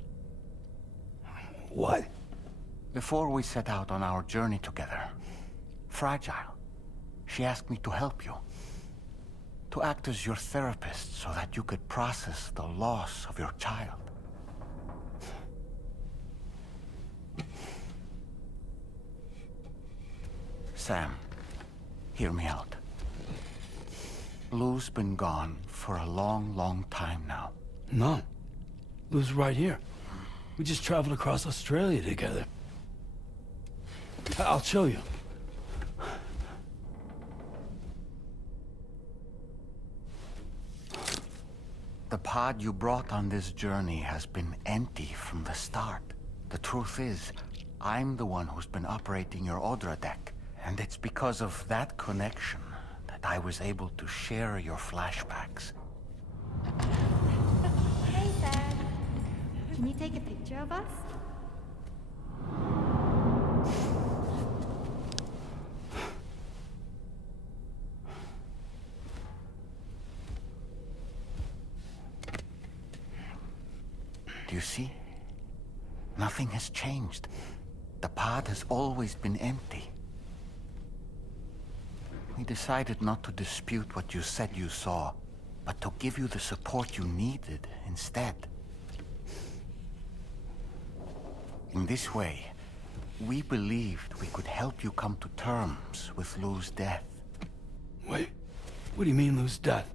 What? Before we set out on our journey together, Fragile, she asked me to help you. To act as your therapist so that you could process the loss of your child. Sam, hear me out. Lou's been gone for a long, long time now. No. Lou's right here. We just traveled across Australia together. I'll show you. The pod you brought on this journey has been empty from the start. The truth is, I'm the one who's been operating your Odra deck. And it's because of that connection that I was able to share your flashbacks. Hey, Sam. Can you take a picture of us? Do you see? Nothing has changed. The pod has always been empty. We decided not to dispute what you said you saw, but to give you the support you needed instead. In this way, we believed we could help you come to terms with Lou's death. Wait, what do you mean Lou's death?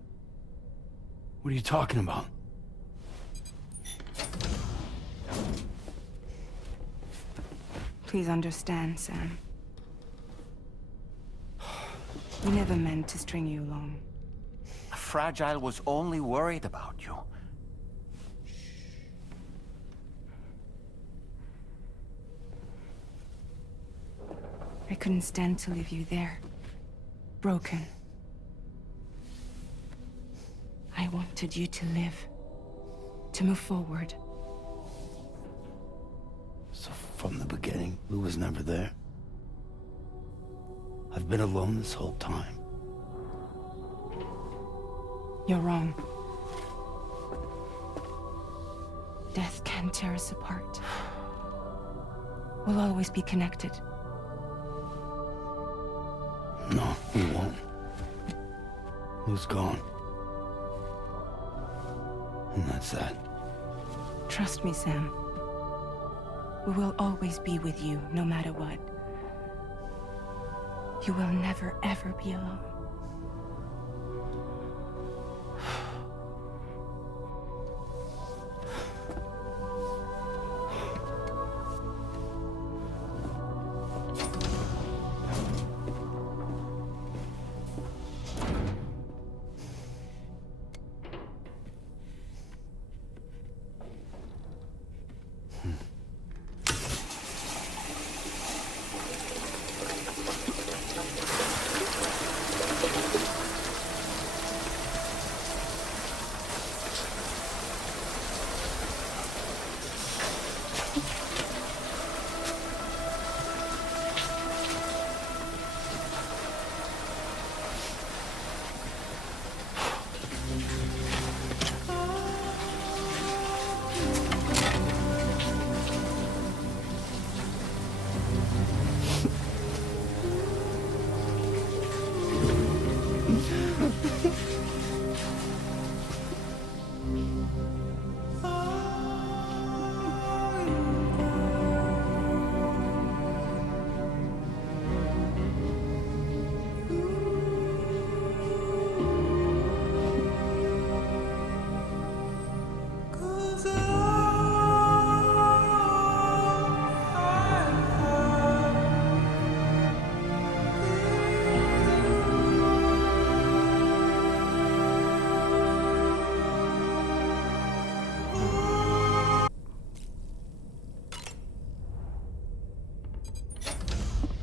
What are you talking about? Please understand, Sam. We never meant to string you along. Fragile was only worried about you. I couldn't stand to leave you there, broken. I wanted you to live, to move forward. So from the beginning, Lou was never there? I've been alone this whole time. You're wrong. Death can tear us apart. We'll always be connected. No, we won't. Lou's gone. And that's that. Trust me, Sam. We will always be with you, no matter what. You will never, ever be alone.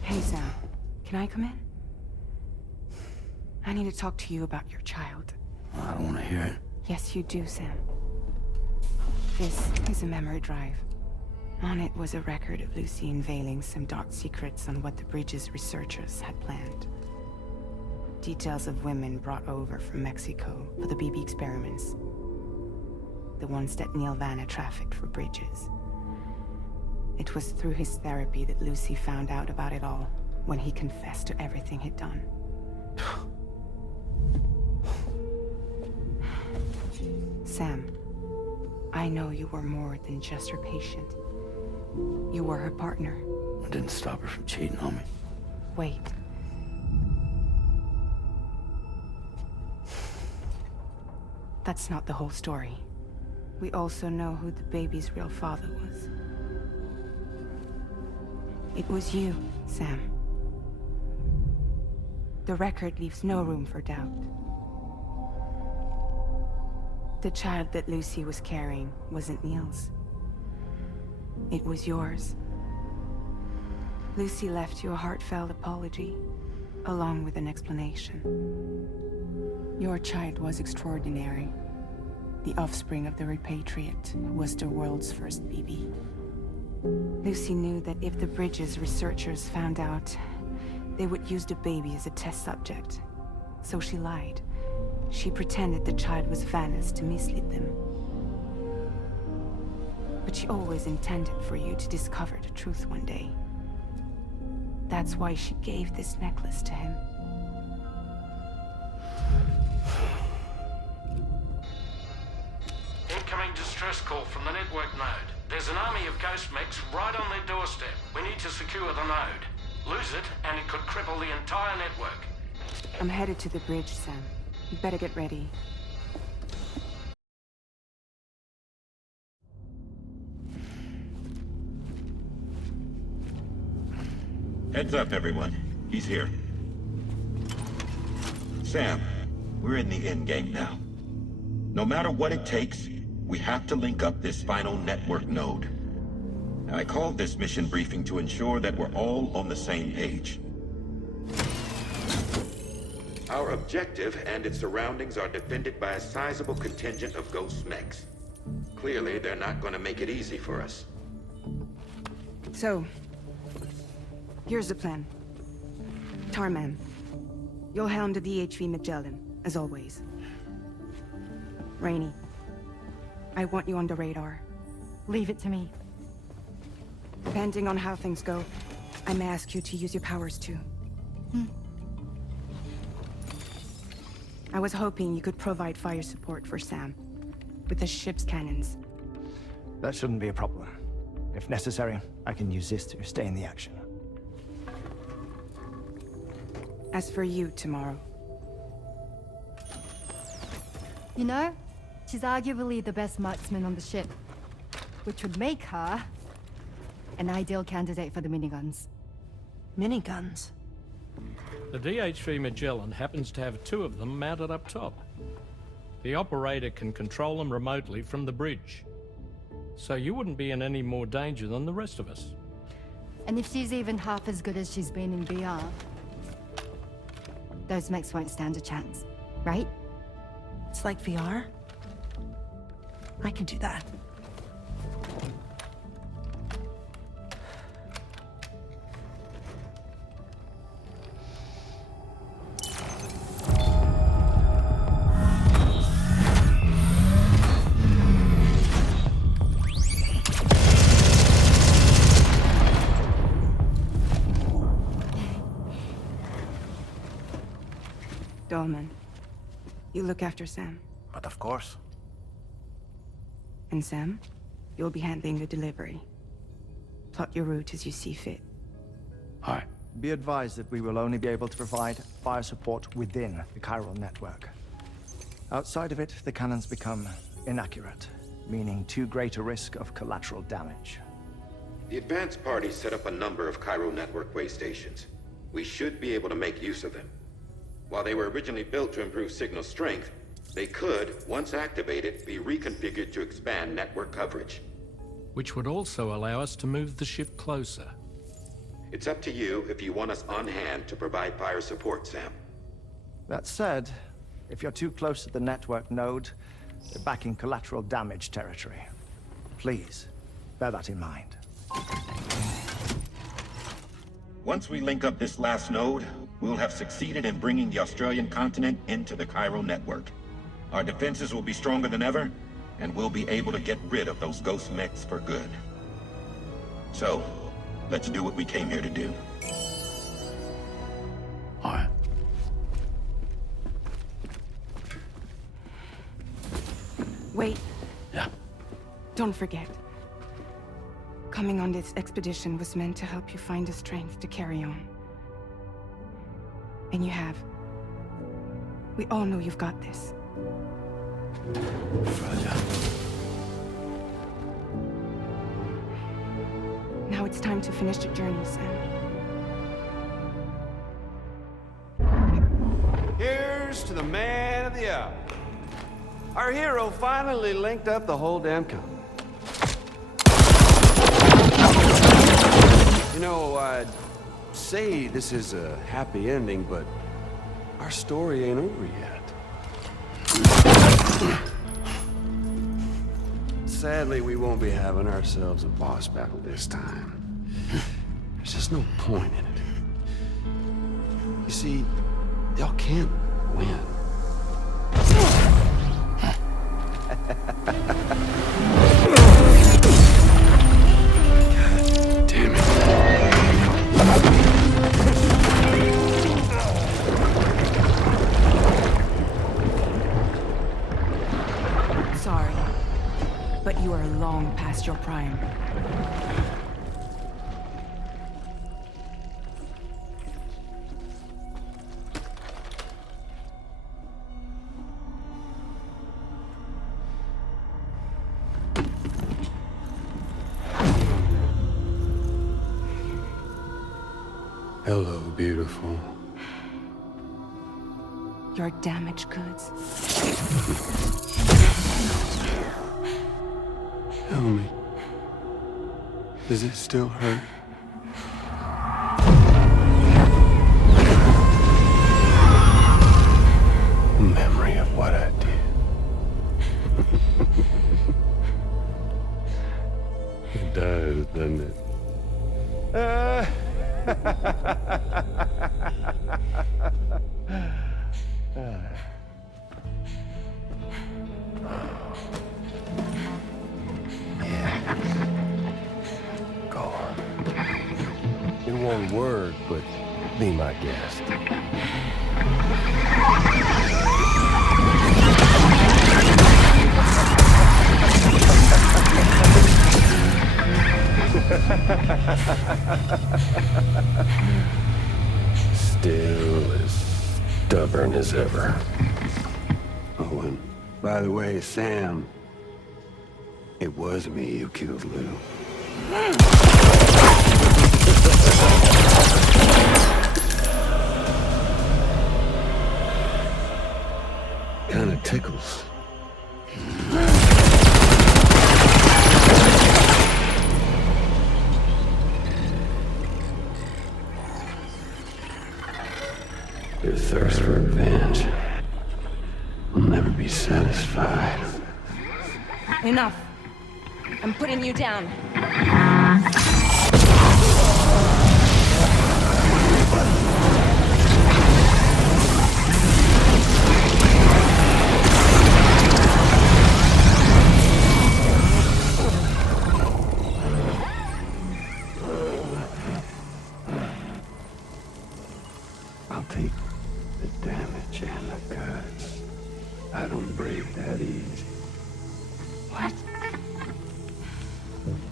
Hey, Sam. Can I come in? I need to talk to you about your child. I don't want to hear it. Yes, you do, Sam. This is a memory drive. On it was a record of Lucy unveiling some dark secrets on what the Bridge's researchers had planned. Details of women brought over from Mexico for the BB experiments. The ones that Neil Vanna trafficked for Bridges. It was through his therapy that Lucy found out about it all, when he confessed to everything he'd done. Sam, I know you were more than just her patient. You were her partner. I didn't stop her from cheating on me. Wait. That's not the whole story. We also know who the baby's real father was. It was you, Sam. The record leaves no room for doubt. The child that Lucy was carrying wasn't Neil's. It was yours. Lucy left you a heartfelt apology, along with an explanation. Your child was extraordinary. The offspring of the repatriate who was the world's first baby. Lucy knew that if the Bridges researchers found out, they would use the baby as a test subject. So she lied. She pretended the child was Vanna's to mislead them. But she always intended for you to discover the truth one day. That's why she gave this necklace to him. Incoming distress call from the network node. There's an army of ghost mechs right on their doorstep. We need to secure the node. Lose it, and it could cripple the entire network. I'm headed to the bridge, Sam. You better get ready. Heads up, everyone. He's here. Sam, we're in the endgame now. No matter what it takes, we have to link up this final network node. I called this mission briefing to ensure that we're all on the same page. Our objective and its surroundings are defended by a sizable contingent of ghost mechs. Clearly, they're not going to make it easy for us. So, here's the plan. Tarman, you'll helm the DHV Magellan, as always. Rainey, I want you on the radar. Leave it to me. Depending on how things go, I may ask you to use your powers too. I was hoping you could provide fire support for Sam, with the ship's cannons. That shouldn't be a problem. If necessary, I can use this to stay in the action. As for you, tomorrow. You know, she's arguably the best marksman on the ship, which would make her an ideal candidate for the miniguns. Miniguns? The DHV Magellan happens to have 2 of them mounted up top. The operator can control them remotely from the bridge. So you wouldn't be in any more danger than the rest of us. And if she's even half as good as she's been in VR, those mechs won't stand a chance, right? It's like VR? I can do that. Dolman, you look after Sam. But of course. And Sam, you'll be handling the delivery. Plot your route as you see fit. All right. Be advised that we will only be able to provide fire support within the chiral network. Outside of it, the cannons become inaccurate, meaning too great a risk of collateral damage. The advanced party set up a number of chiral network way stations. We should be able to make use of them. While they were originally built to improve signal strength, they could, once activated, be reconfigured to expand network coverage. Which would also allow us to move the ship closer. It's up to you if you want us on hand to provide fire support, Sam. That said, if you're too close to the network node, you're back in collateral damage territory. Please, bear that in mind. Once we link up this last node, we'll have succeeded in bringing the Australian continent into the chiral network. Our defenses will be stronger than ever, and we'll be able to get rid of those ghost mechs for good. So, let's do what we came here to do. All right. Wait. Yeah. Don't forget. Coming on this expedition was meant to help you find the strength to carry on. And you have. We all know you've got this. Fragile. Now it's time to finish the journey, Sam. Here's to the man of the hour. Our hero finally linked up the whole damn company. You know, I'd say this is a happy ending, but our story ain't over yet. Sadly, we won't be having ourselves a boss battle this time. There's just no point in it. You see, y'all can't win. Damn it. Sorry, but you are long past your prime. Hello, beautiful. Your damaged goods. Tell me, does it still hurt? Memory of what I did. It does, doesn't it? Go on. In one word, but be my guest. Still as stubborn as ever. Oh, and by the way, Sam, it was me who killed Lou. Kinda tickles. Your thirst for revenge will never be satisfied. Enough. I'm putting you down. I'll take the damage and the cuts. I don't break that easy. What?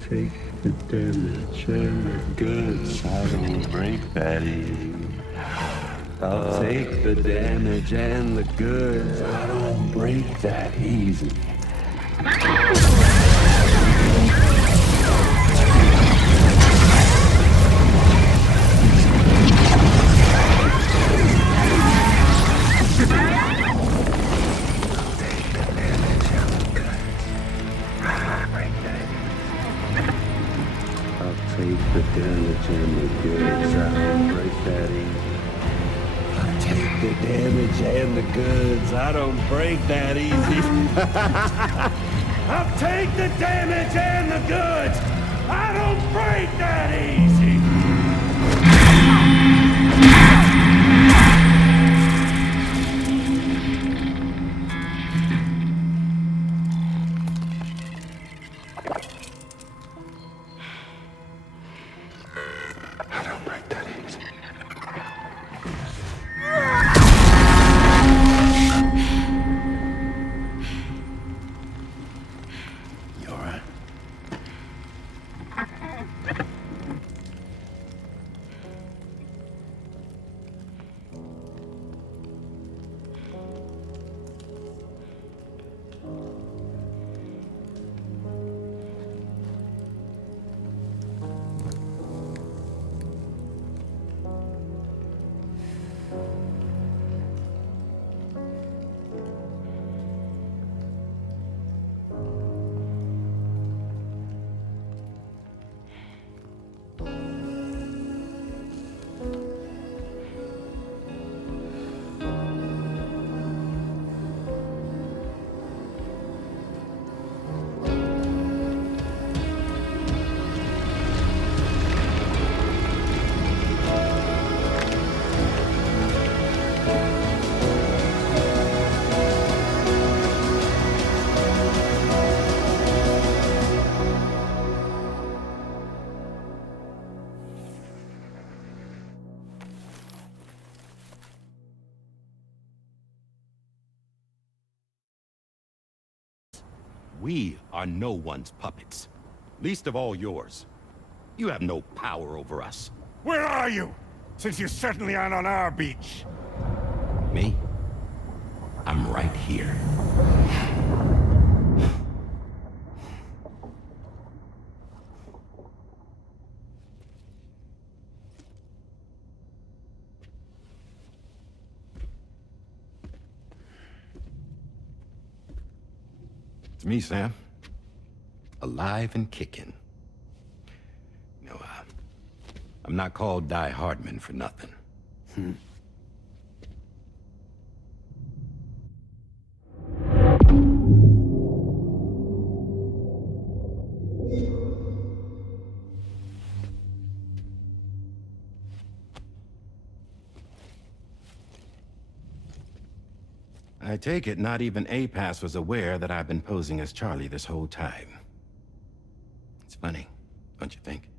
Take the damage and the goods. I don't break that easy. I'll take the damage and the goods. I don't break that easy. Take the damage and the goods. I don't break that easy. I'll take the damage and the goods. I don't break that easy. I'll take the damage and the goods. I don't break that easy. We are no one's puppets. Least of all yours. You have no power over us. Where are you? Since you certainly aren't on our beach. Me? I'm right here. It's me, Sam. Alive and kicking. No, I'm not called Die-Hardman for nothing. I take it not even APAS was aware that I've been posing as Charlie this whole time. It's funny, don't you think?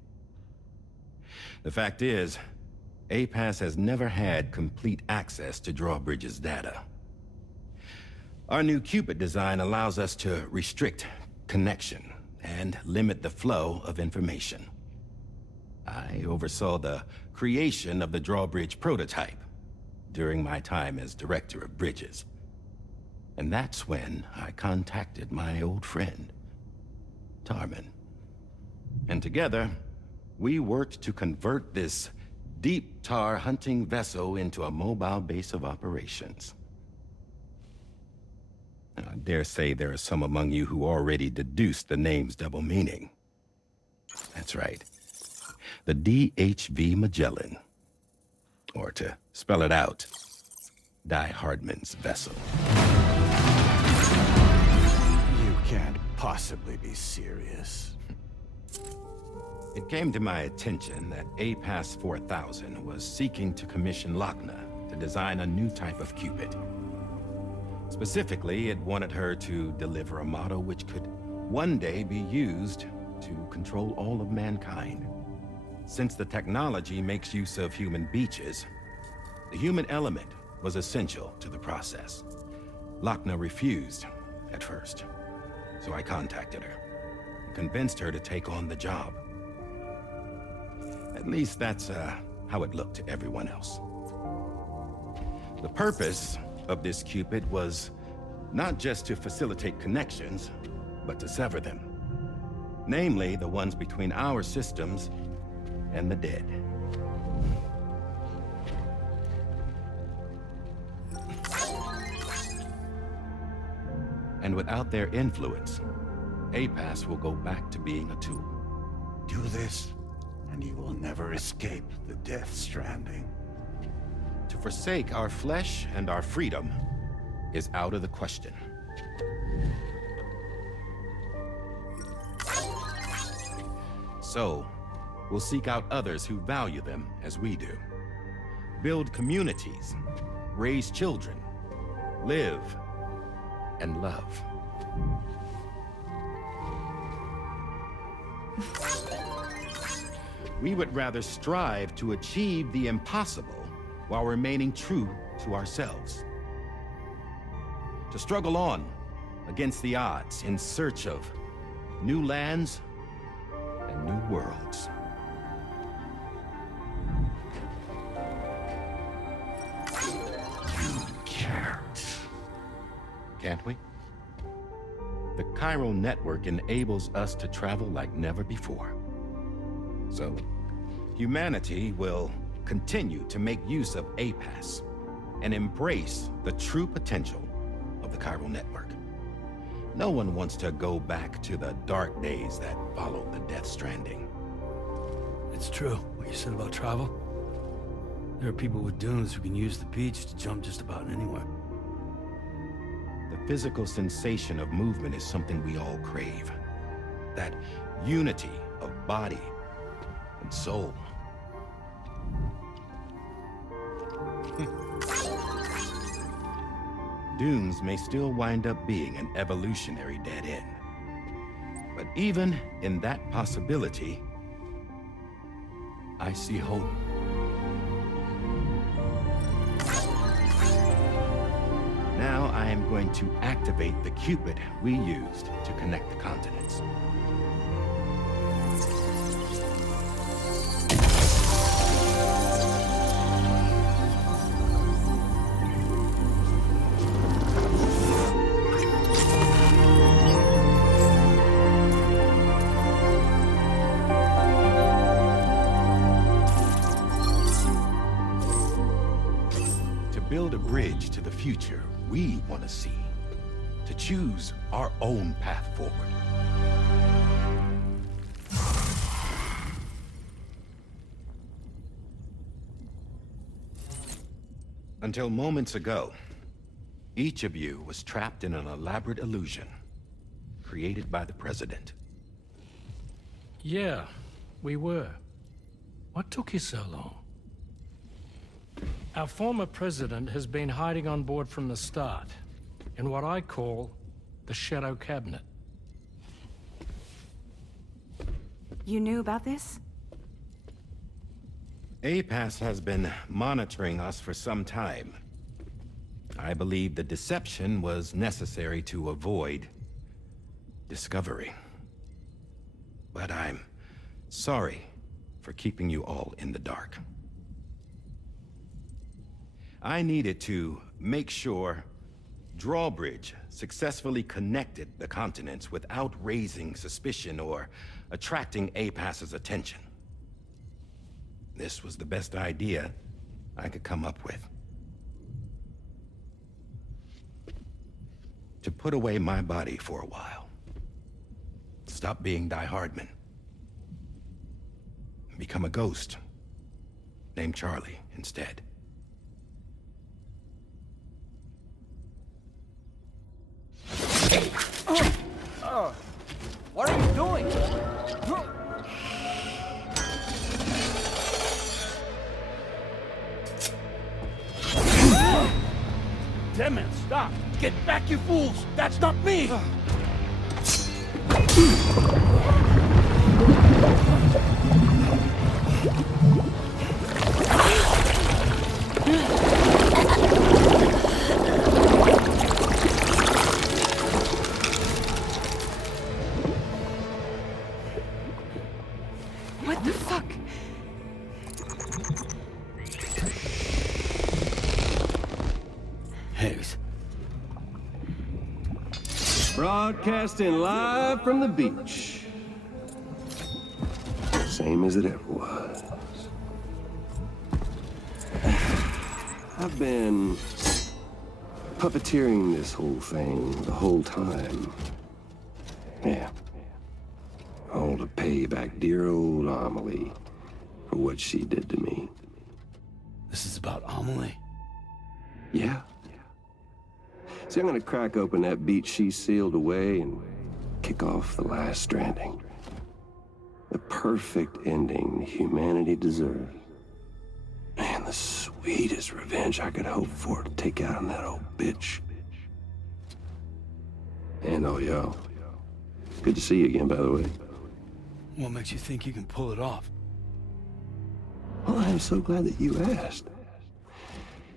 The fact is, APAS has never had complete access to Drawbridge's data. Our new Cupid design allows us to restrict connection and limit the flow of information. I oversaw the creation of the Drawbridge prototype during my time as Director of Bridges. And that's when I contacted my old friend, Tarman. And together, we worked to convert this deep tar hunting vessel into a mobile base of operations. Now, I dare say there are some among you who already deduced the name's double meaning. That's right. The DHV Magellan. Or to spell it out, Die-Hardman's vessel. You can't possibly be serious. It came to my attention that APAS 4000 was seeking to commission Lochna to design a new type of Cupid. Specifically, it wanted her to deliver a model which could one day be used to control all of mankind. Since the technology makes use of human beaches, the human element was essential to the process. Lochna refused at first, so I contacted her and convinced her to take on the job. At least that's how it looked to everyone else. The purpose of this Cupid was not just to facilitate connections, but to sever them. Namely, the ones between our systems and the dead. And without their influence, APAS will go back to being a tool. Do this, and you will never escape the death stranding. To forsake our flesh and our freedom is out of the question. So, we'll seek out others who value them as we do. Build communities, raise children, live, and love. We would rather strive to achieve the impossible while remaining true to ourselves. To struggle on against the odds in search of new lands and new worlds. You can't. Can't we? The chiral network enables us to travel like never before. So, humanity will continue to make use of APAS and embrace the true potential of the chiral network. No one wants to go back to the dark days that followed the death stranding. It's true, what you said about travel. There are people with dunes who can use the beach to jump just about anywhere. The physical sensation of movement is something we all crave. That unity of body and soul. Dunes may still wind up being an evolutionary dead end. But even in that possibility, I see hope. Now I am going to activate the Cupid we used to connect the continents. Build a bridge to the future we want to see, to choose our own path forward. Until moments ago, each of you was trapped in an elaborate illusion created by the President. Yeah, we were. What took you so long? Our former president has been hiding on board from the start, in what I call the Shadow Cabinet. You knew about this? APAS has been monitoring us for some time. I believe the deception was necessary to avoid discovery. But I'm sorry for keeping you all in the dark. I needed to make sure Drawbridge successfully connected the continents without raising suspicion or attracting APAS's attention. This was the best idea I could come up with. To put away my body for a while. Stop being Die-Hardman. Become a ghost. Named Charlie instead. What are you doing? Damn it, stop! Get back, you fools! That's not me! What the fuck? Higgs. Broadcasting live from the beach. Same as it ever was. I've been puppeteering this whole thing the whole time. Yeah. All to pay back dear old Amelie for what she did to me. This is about Amelie? Yeah. See, I'm gonna crack open that beach she sealed away and kick off the last Stranding. The perfect ending humanity deserves. Man, the sweetest revenge I could hope for to take out on that old bitch. And oh, yo. Good to see you again, by the way. What makes you think you can pull it off? Well, I'm so glad that you asked.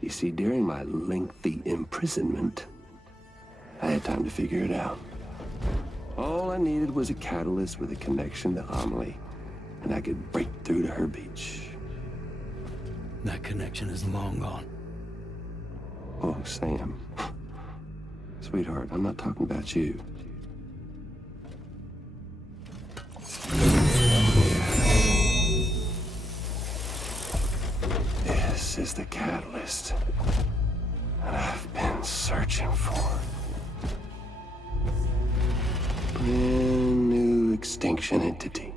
You see, during my lengthy imprisonment, I had time to figure it out. All I needed was a catalyst with a connection to Amelie, and I could break through to her beach. That connection is long gone. Oh, Sam. Sweetheart, I'm not talking about you. This is the catalyst that I've been searching for. Brand new extinction entity.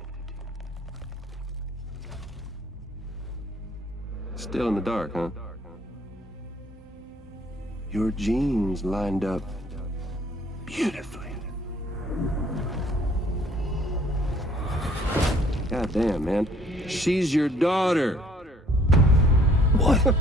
Still in the dark, huh? Your genes lined up beautifully. God damn, man. She's your daughter. What?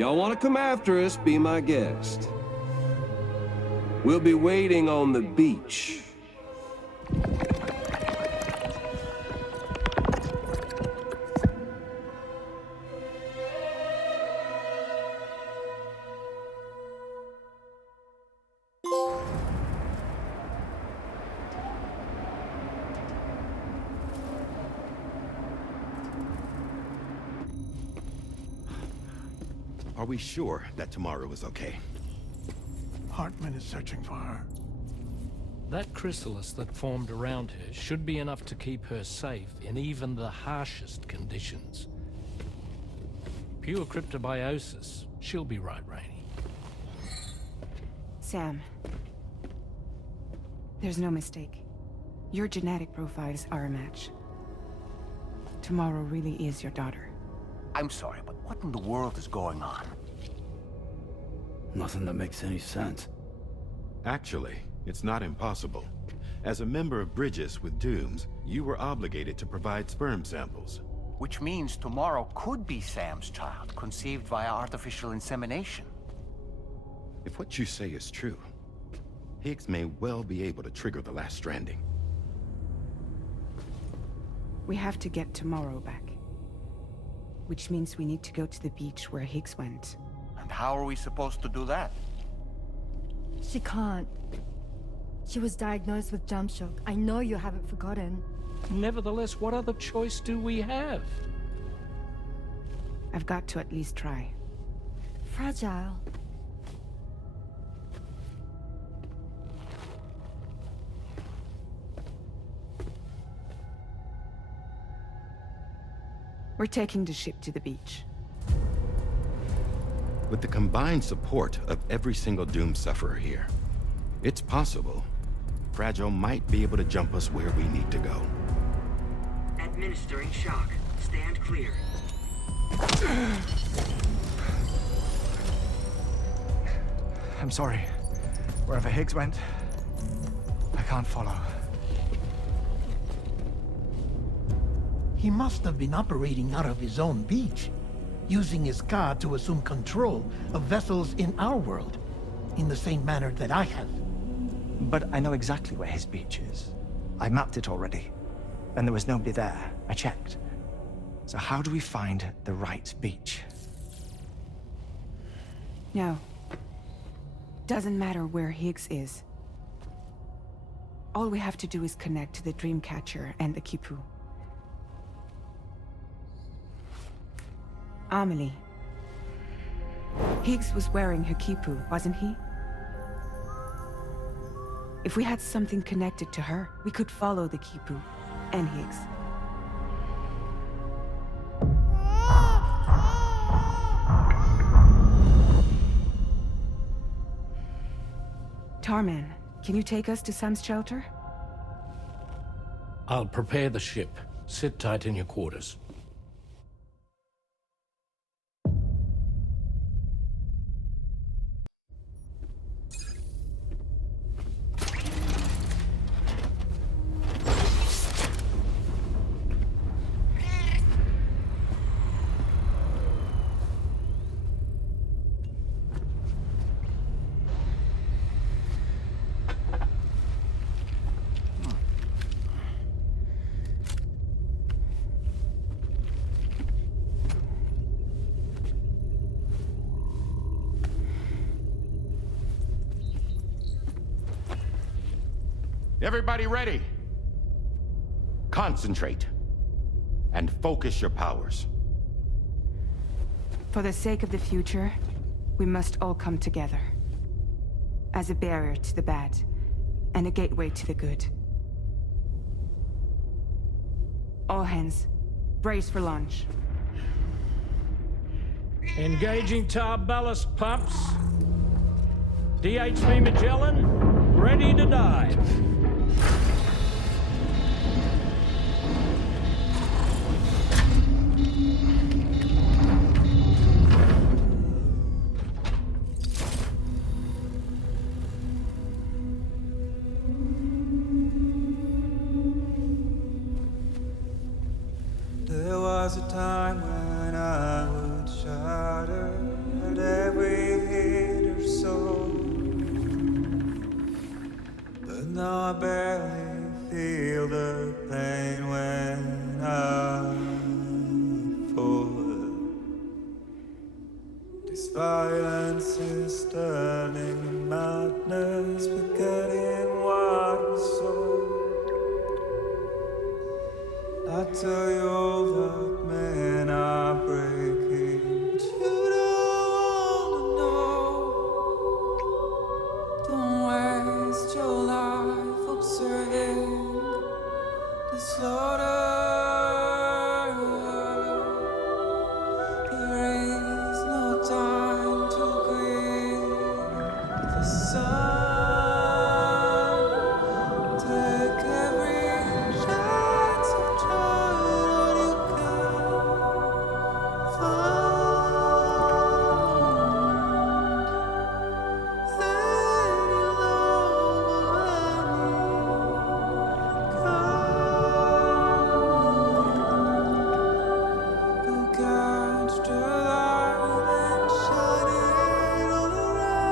Y'all want to come after us, be my guest. We'll be waiting on the beach. Are we sure that tomorrow is okay? Hartman is searching for her. That chrysalis that formed around her should be enough to keep her safe in even the harshest conditions. Pure cryptobiosis. She'll be right, Rainey. Sam. There's no mistake. Your genetic profiles are a match. Tomorrow really is your daughter. I'm sorry, but what in the world is going on? Nothing that makes any sense. Actually, it's not impossible. As a member of Bridges with Dooms, you were obligated to provide sperm samples. Which means tomorrow could be Sam's child, conceived via artificial insemination. If what you say is true, Higgs may well be able to trigger the last Stranding. We have to get tomorrow back. Which means we need to go to the beach where Higgs went. And how are we supposed to do that? She can't. She was diagnosed with jump shock. I know you haven't forgotten. Nevertheless, what other choice do we have? I've got to at least try. Fragile. We're taking the ship to the beach. With the combined support of every single Doom sufferer here, it's possible Fragile might be able to jump us where we need to go. Administering shock. Stand clear. I'm sorry. Wherever Higgs went, I can't follow. He must have been operating out of his own beach, using his car to assume control of vessels in our world, in the same manner that I have. But I know exactly where his beach is. I mapped it already, and there was nobody there. I checked. So how do we find the right beach? No. Doesn't matter where Higgs is. All we have to do is connect to the Dreamcatcher and the Kipu. Amelie. Higgs was wearing her Kipu, wasn't he? If we had something connected to her, we could follow the Kipu and Higgs. Tarman, can you take us to Sam's shelter? I'll prepare the ship. Sit tight in your quarters. Everybody ready? Concentrate. And focus your powers. For the sake of the future, we must all come together. As a barrier to the bad, and a gateway to the good. All hands, brace for launch. Engaging tar ballast pumps. DHV Magellan, ready to dive. There was a time when I would shudder the pain when I fall. This violence is turning madness, forgetting what we saw. I tell you all that men are breaking, but you don't know. Don't waste your life observing the slaughter. There is no time to grieve the sun. Take every chance of trying all you can find. Then your love will catch the light and shine it all around.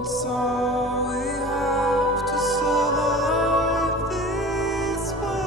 It's all we have to survive this world.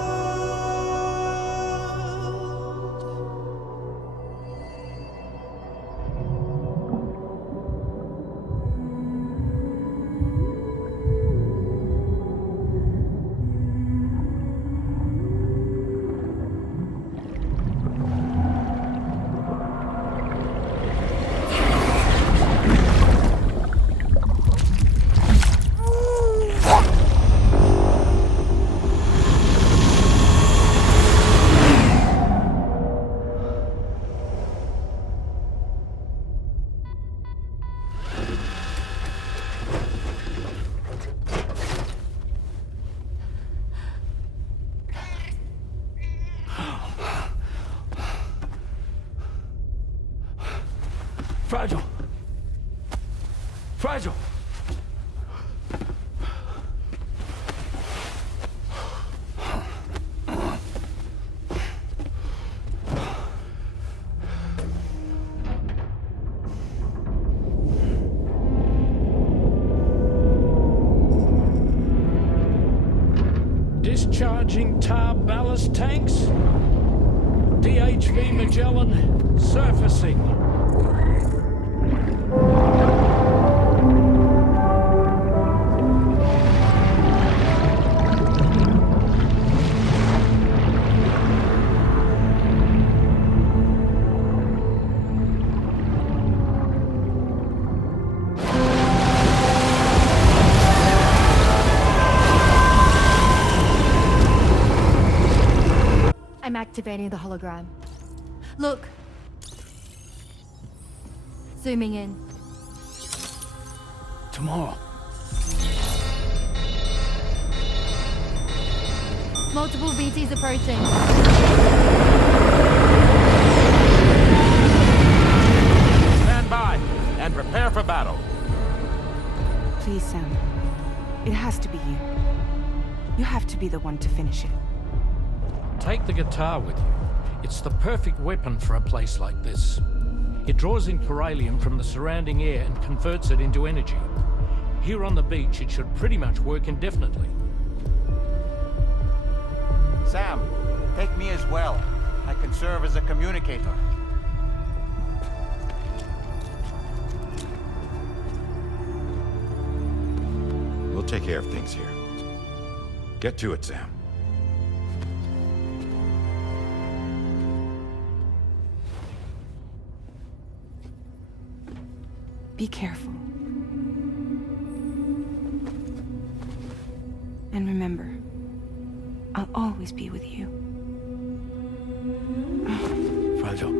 Fragile! Fragile! Discharging tar ballast tanks. DHV Magellan surfacing. I'm activating the hologram. Look. Zooming in. Tomorrow. Multiple VTs approaching. Stand by and prepare for battle. Please, Sam. It has to be you. You have to be the one to finish it. Take the guitar with you. It's the perfect weapon for a place like this. It draws in chiralium from the surrounding air and converts it into energy. Here on the beach, it should pretty much work indefinitely. Sam, take me as well. I can serve as a communicator. We'll take care of things here. Get to it, Sam. Be careful. And remember, I'll always be with you. Fragile.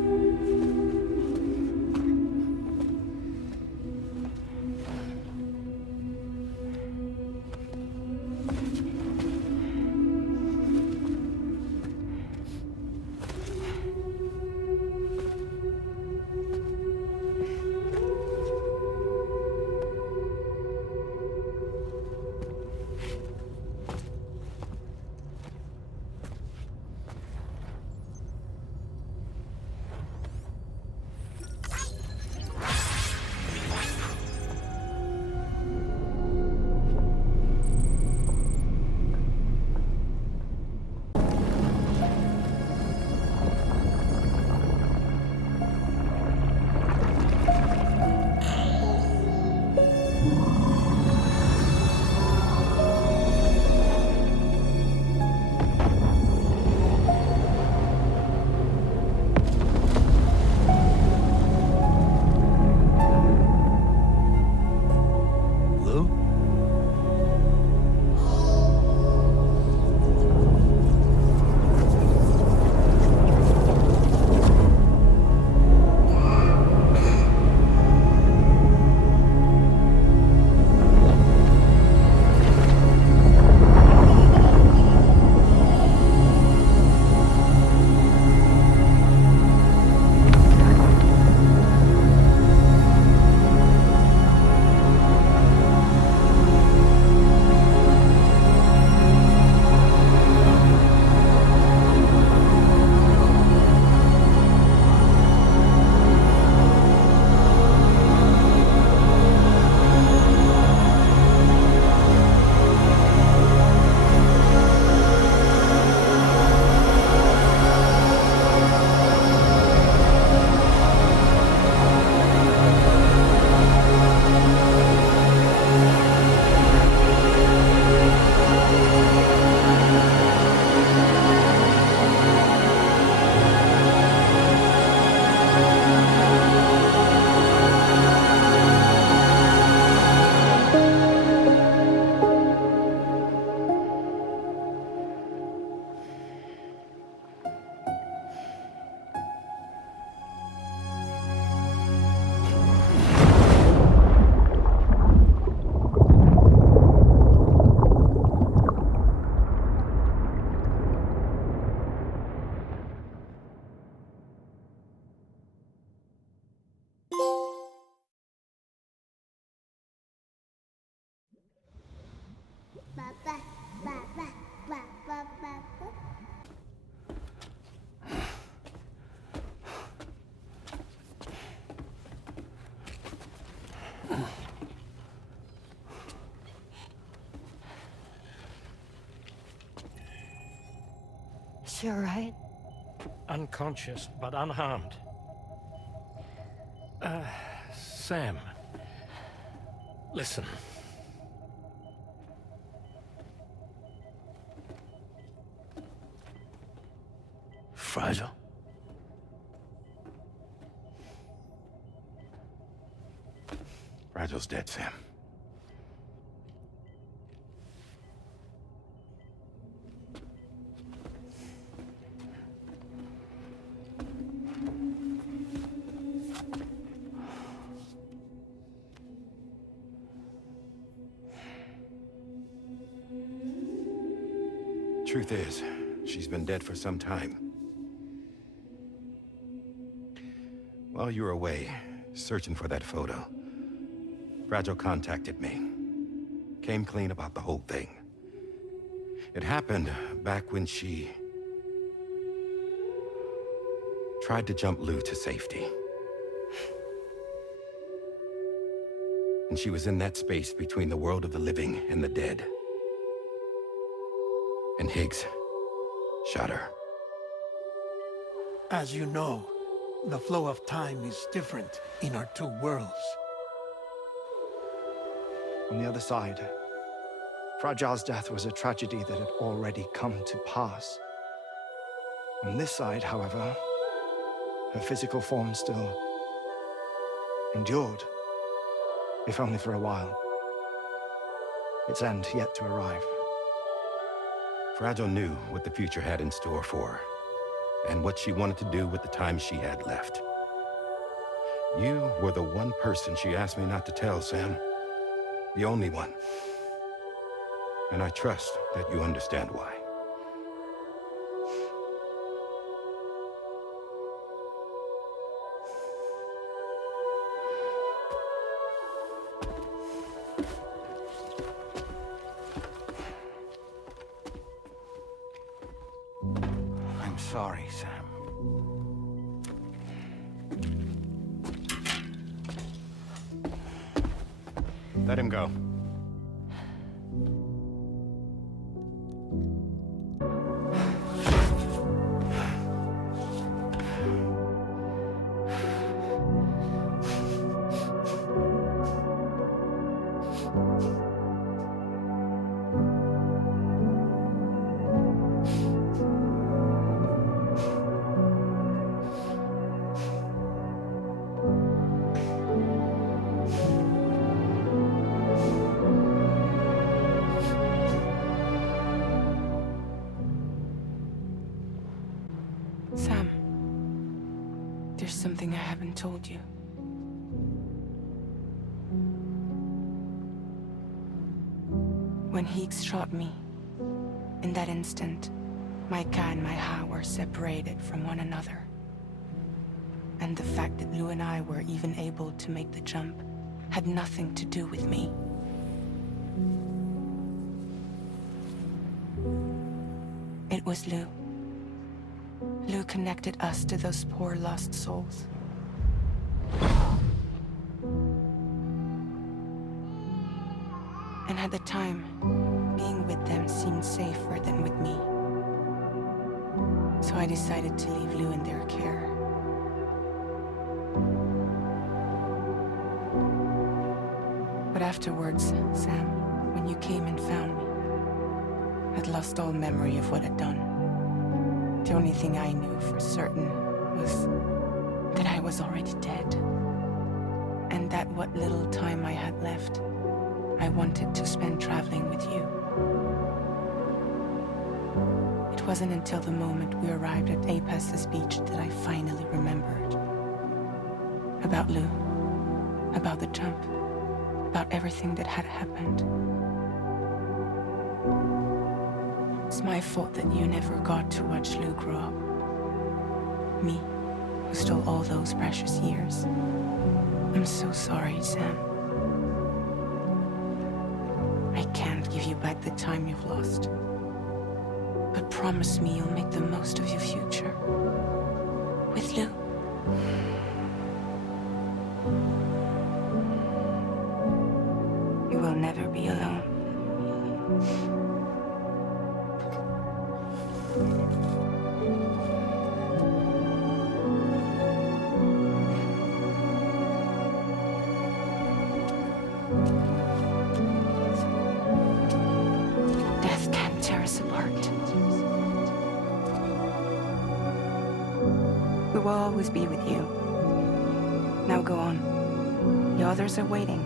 She all right? Unconscious, but unharmed. Sam. Listen. Fragile? Fragile's dead, Sam. Truth is, she's been dead for some time. While you were away, searching for that photo, Fragile contacted me. Came clean about the whole thing. It happened back when she tried to jump Lou to safety. And she was in that space between the world of the living and the dead. And Higgs shot her. As you know, the flow of time is different in our two worlds. On the other side, Fragile's death was a tragedy that had already come to pass. On this side, however, her physical form still endured, if only for a while. Its end yet to arrive. Fragile knew what the future had in store for her, and what she wanted to do with the time she had left. You were the one person she asked me not to tell, Sam. The only one. And I trust that you understand why. I'm sorry, Sam. Let him go. Sam, there's something I haven't told you. When Higgs shot me, in that instant, my Ka and my Ha were separated from one another. And the fact that Lou and I were even able to make the jump had nothing to do with me. It was Lou. Lou connected us to those poor lost souls. And at the time, being with them seemed safer than with me. So I decided to leave Lou in their care. But afterwards, Sam, when you came and found me, I'd lost all memory of what I'd done. The only thing I knew for certain was that I was already dead. And that what little time I had left, I wanted to spend traveling with you. It wasn't until the moment we arrived at Apes's beach that I finally remembered. About Lou, about the jump, about everything that had happened. It's my fault that you never got to watch Lou grow up. Me, who stole all those precious years. I'm so sorry, Sam. I can't give you you back the time you've lost. But promise me you'll make the most of your future. With Lou. You will never be alone. Death can't tear us apart. We will always be with you. Now go on. The others are waiting.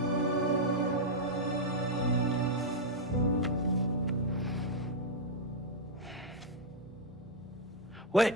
Wait!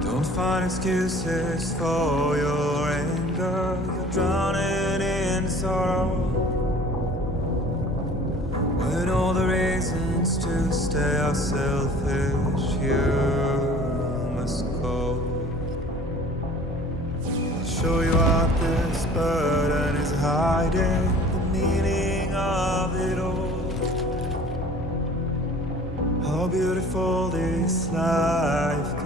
Don't find excuses for your anger. You're drowning in sorrow. When all the reasons to stay are selfish, you must go. I'll show you what this burden is hiding, the meaning of it all. How beautiful this life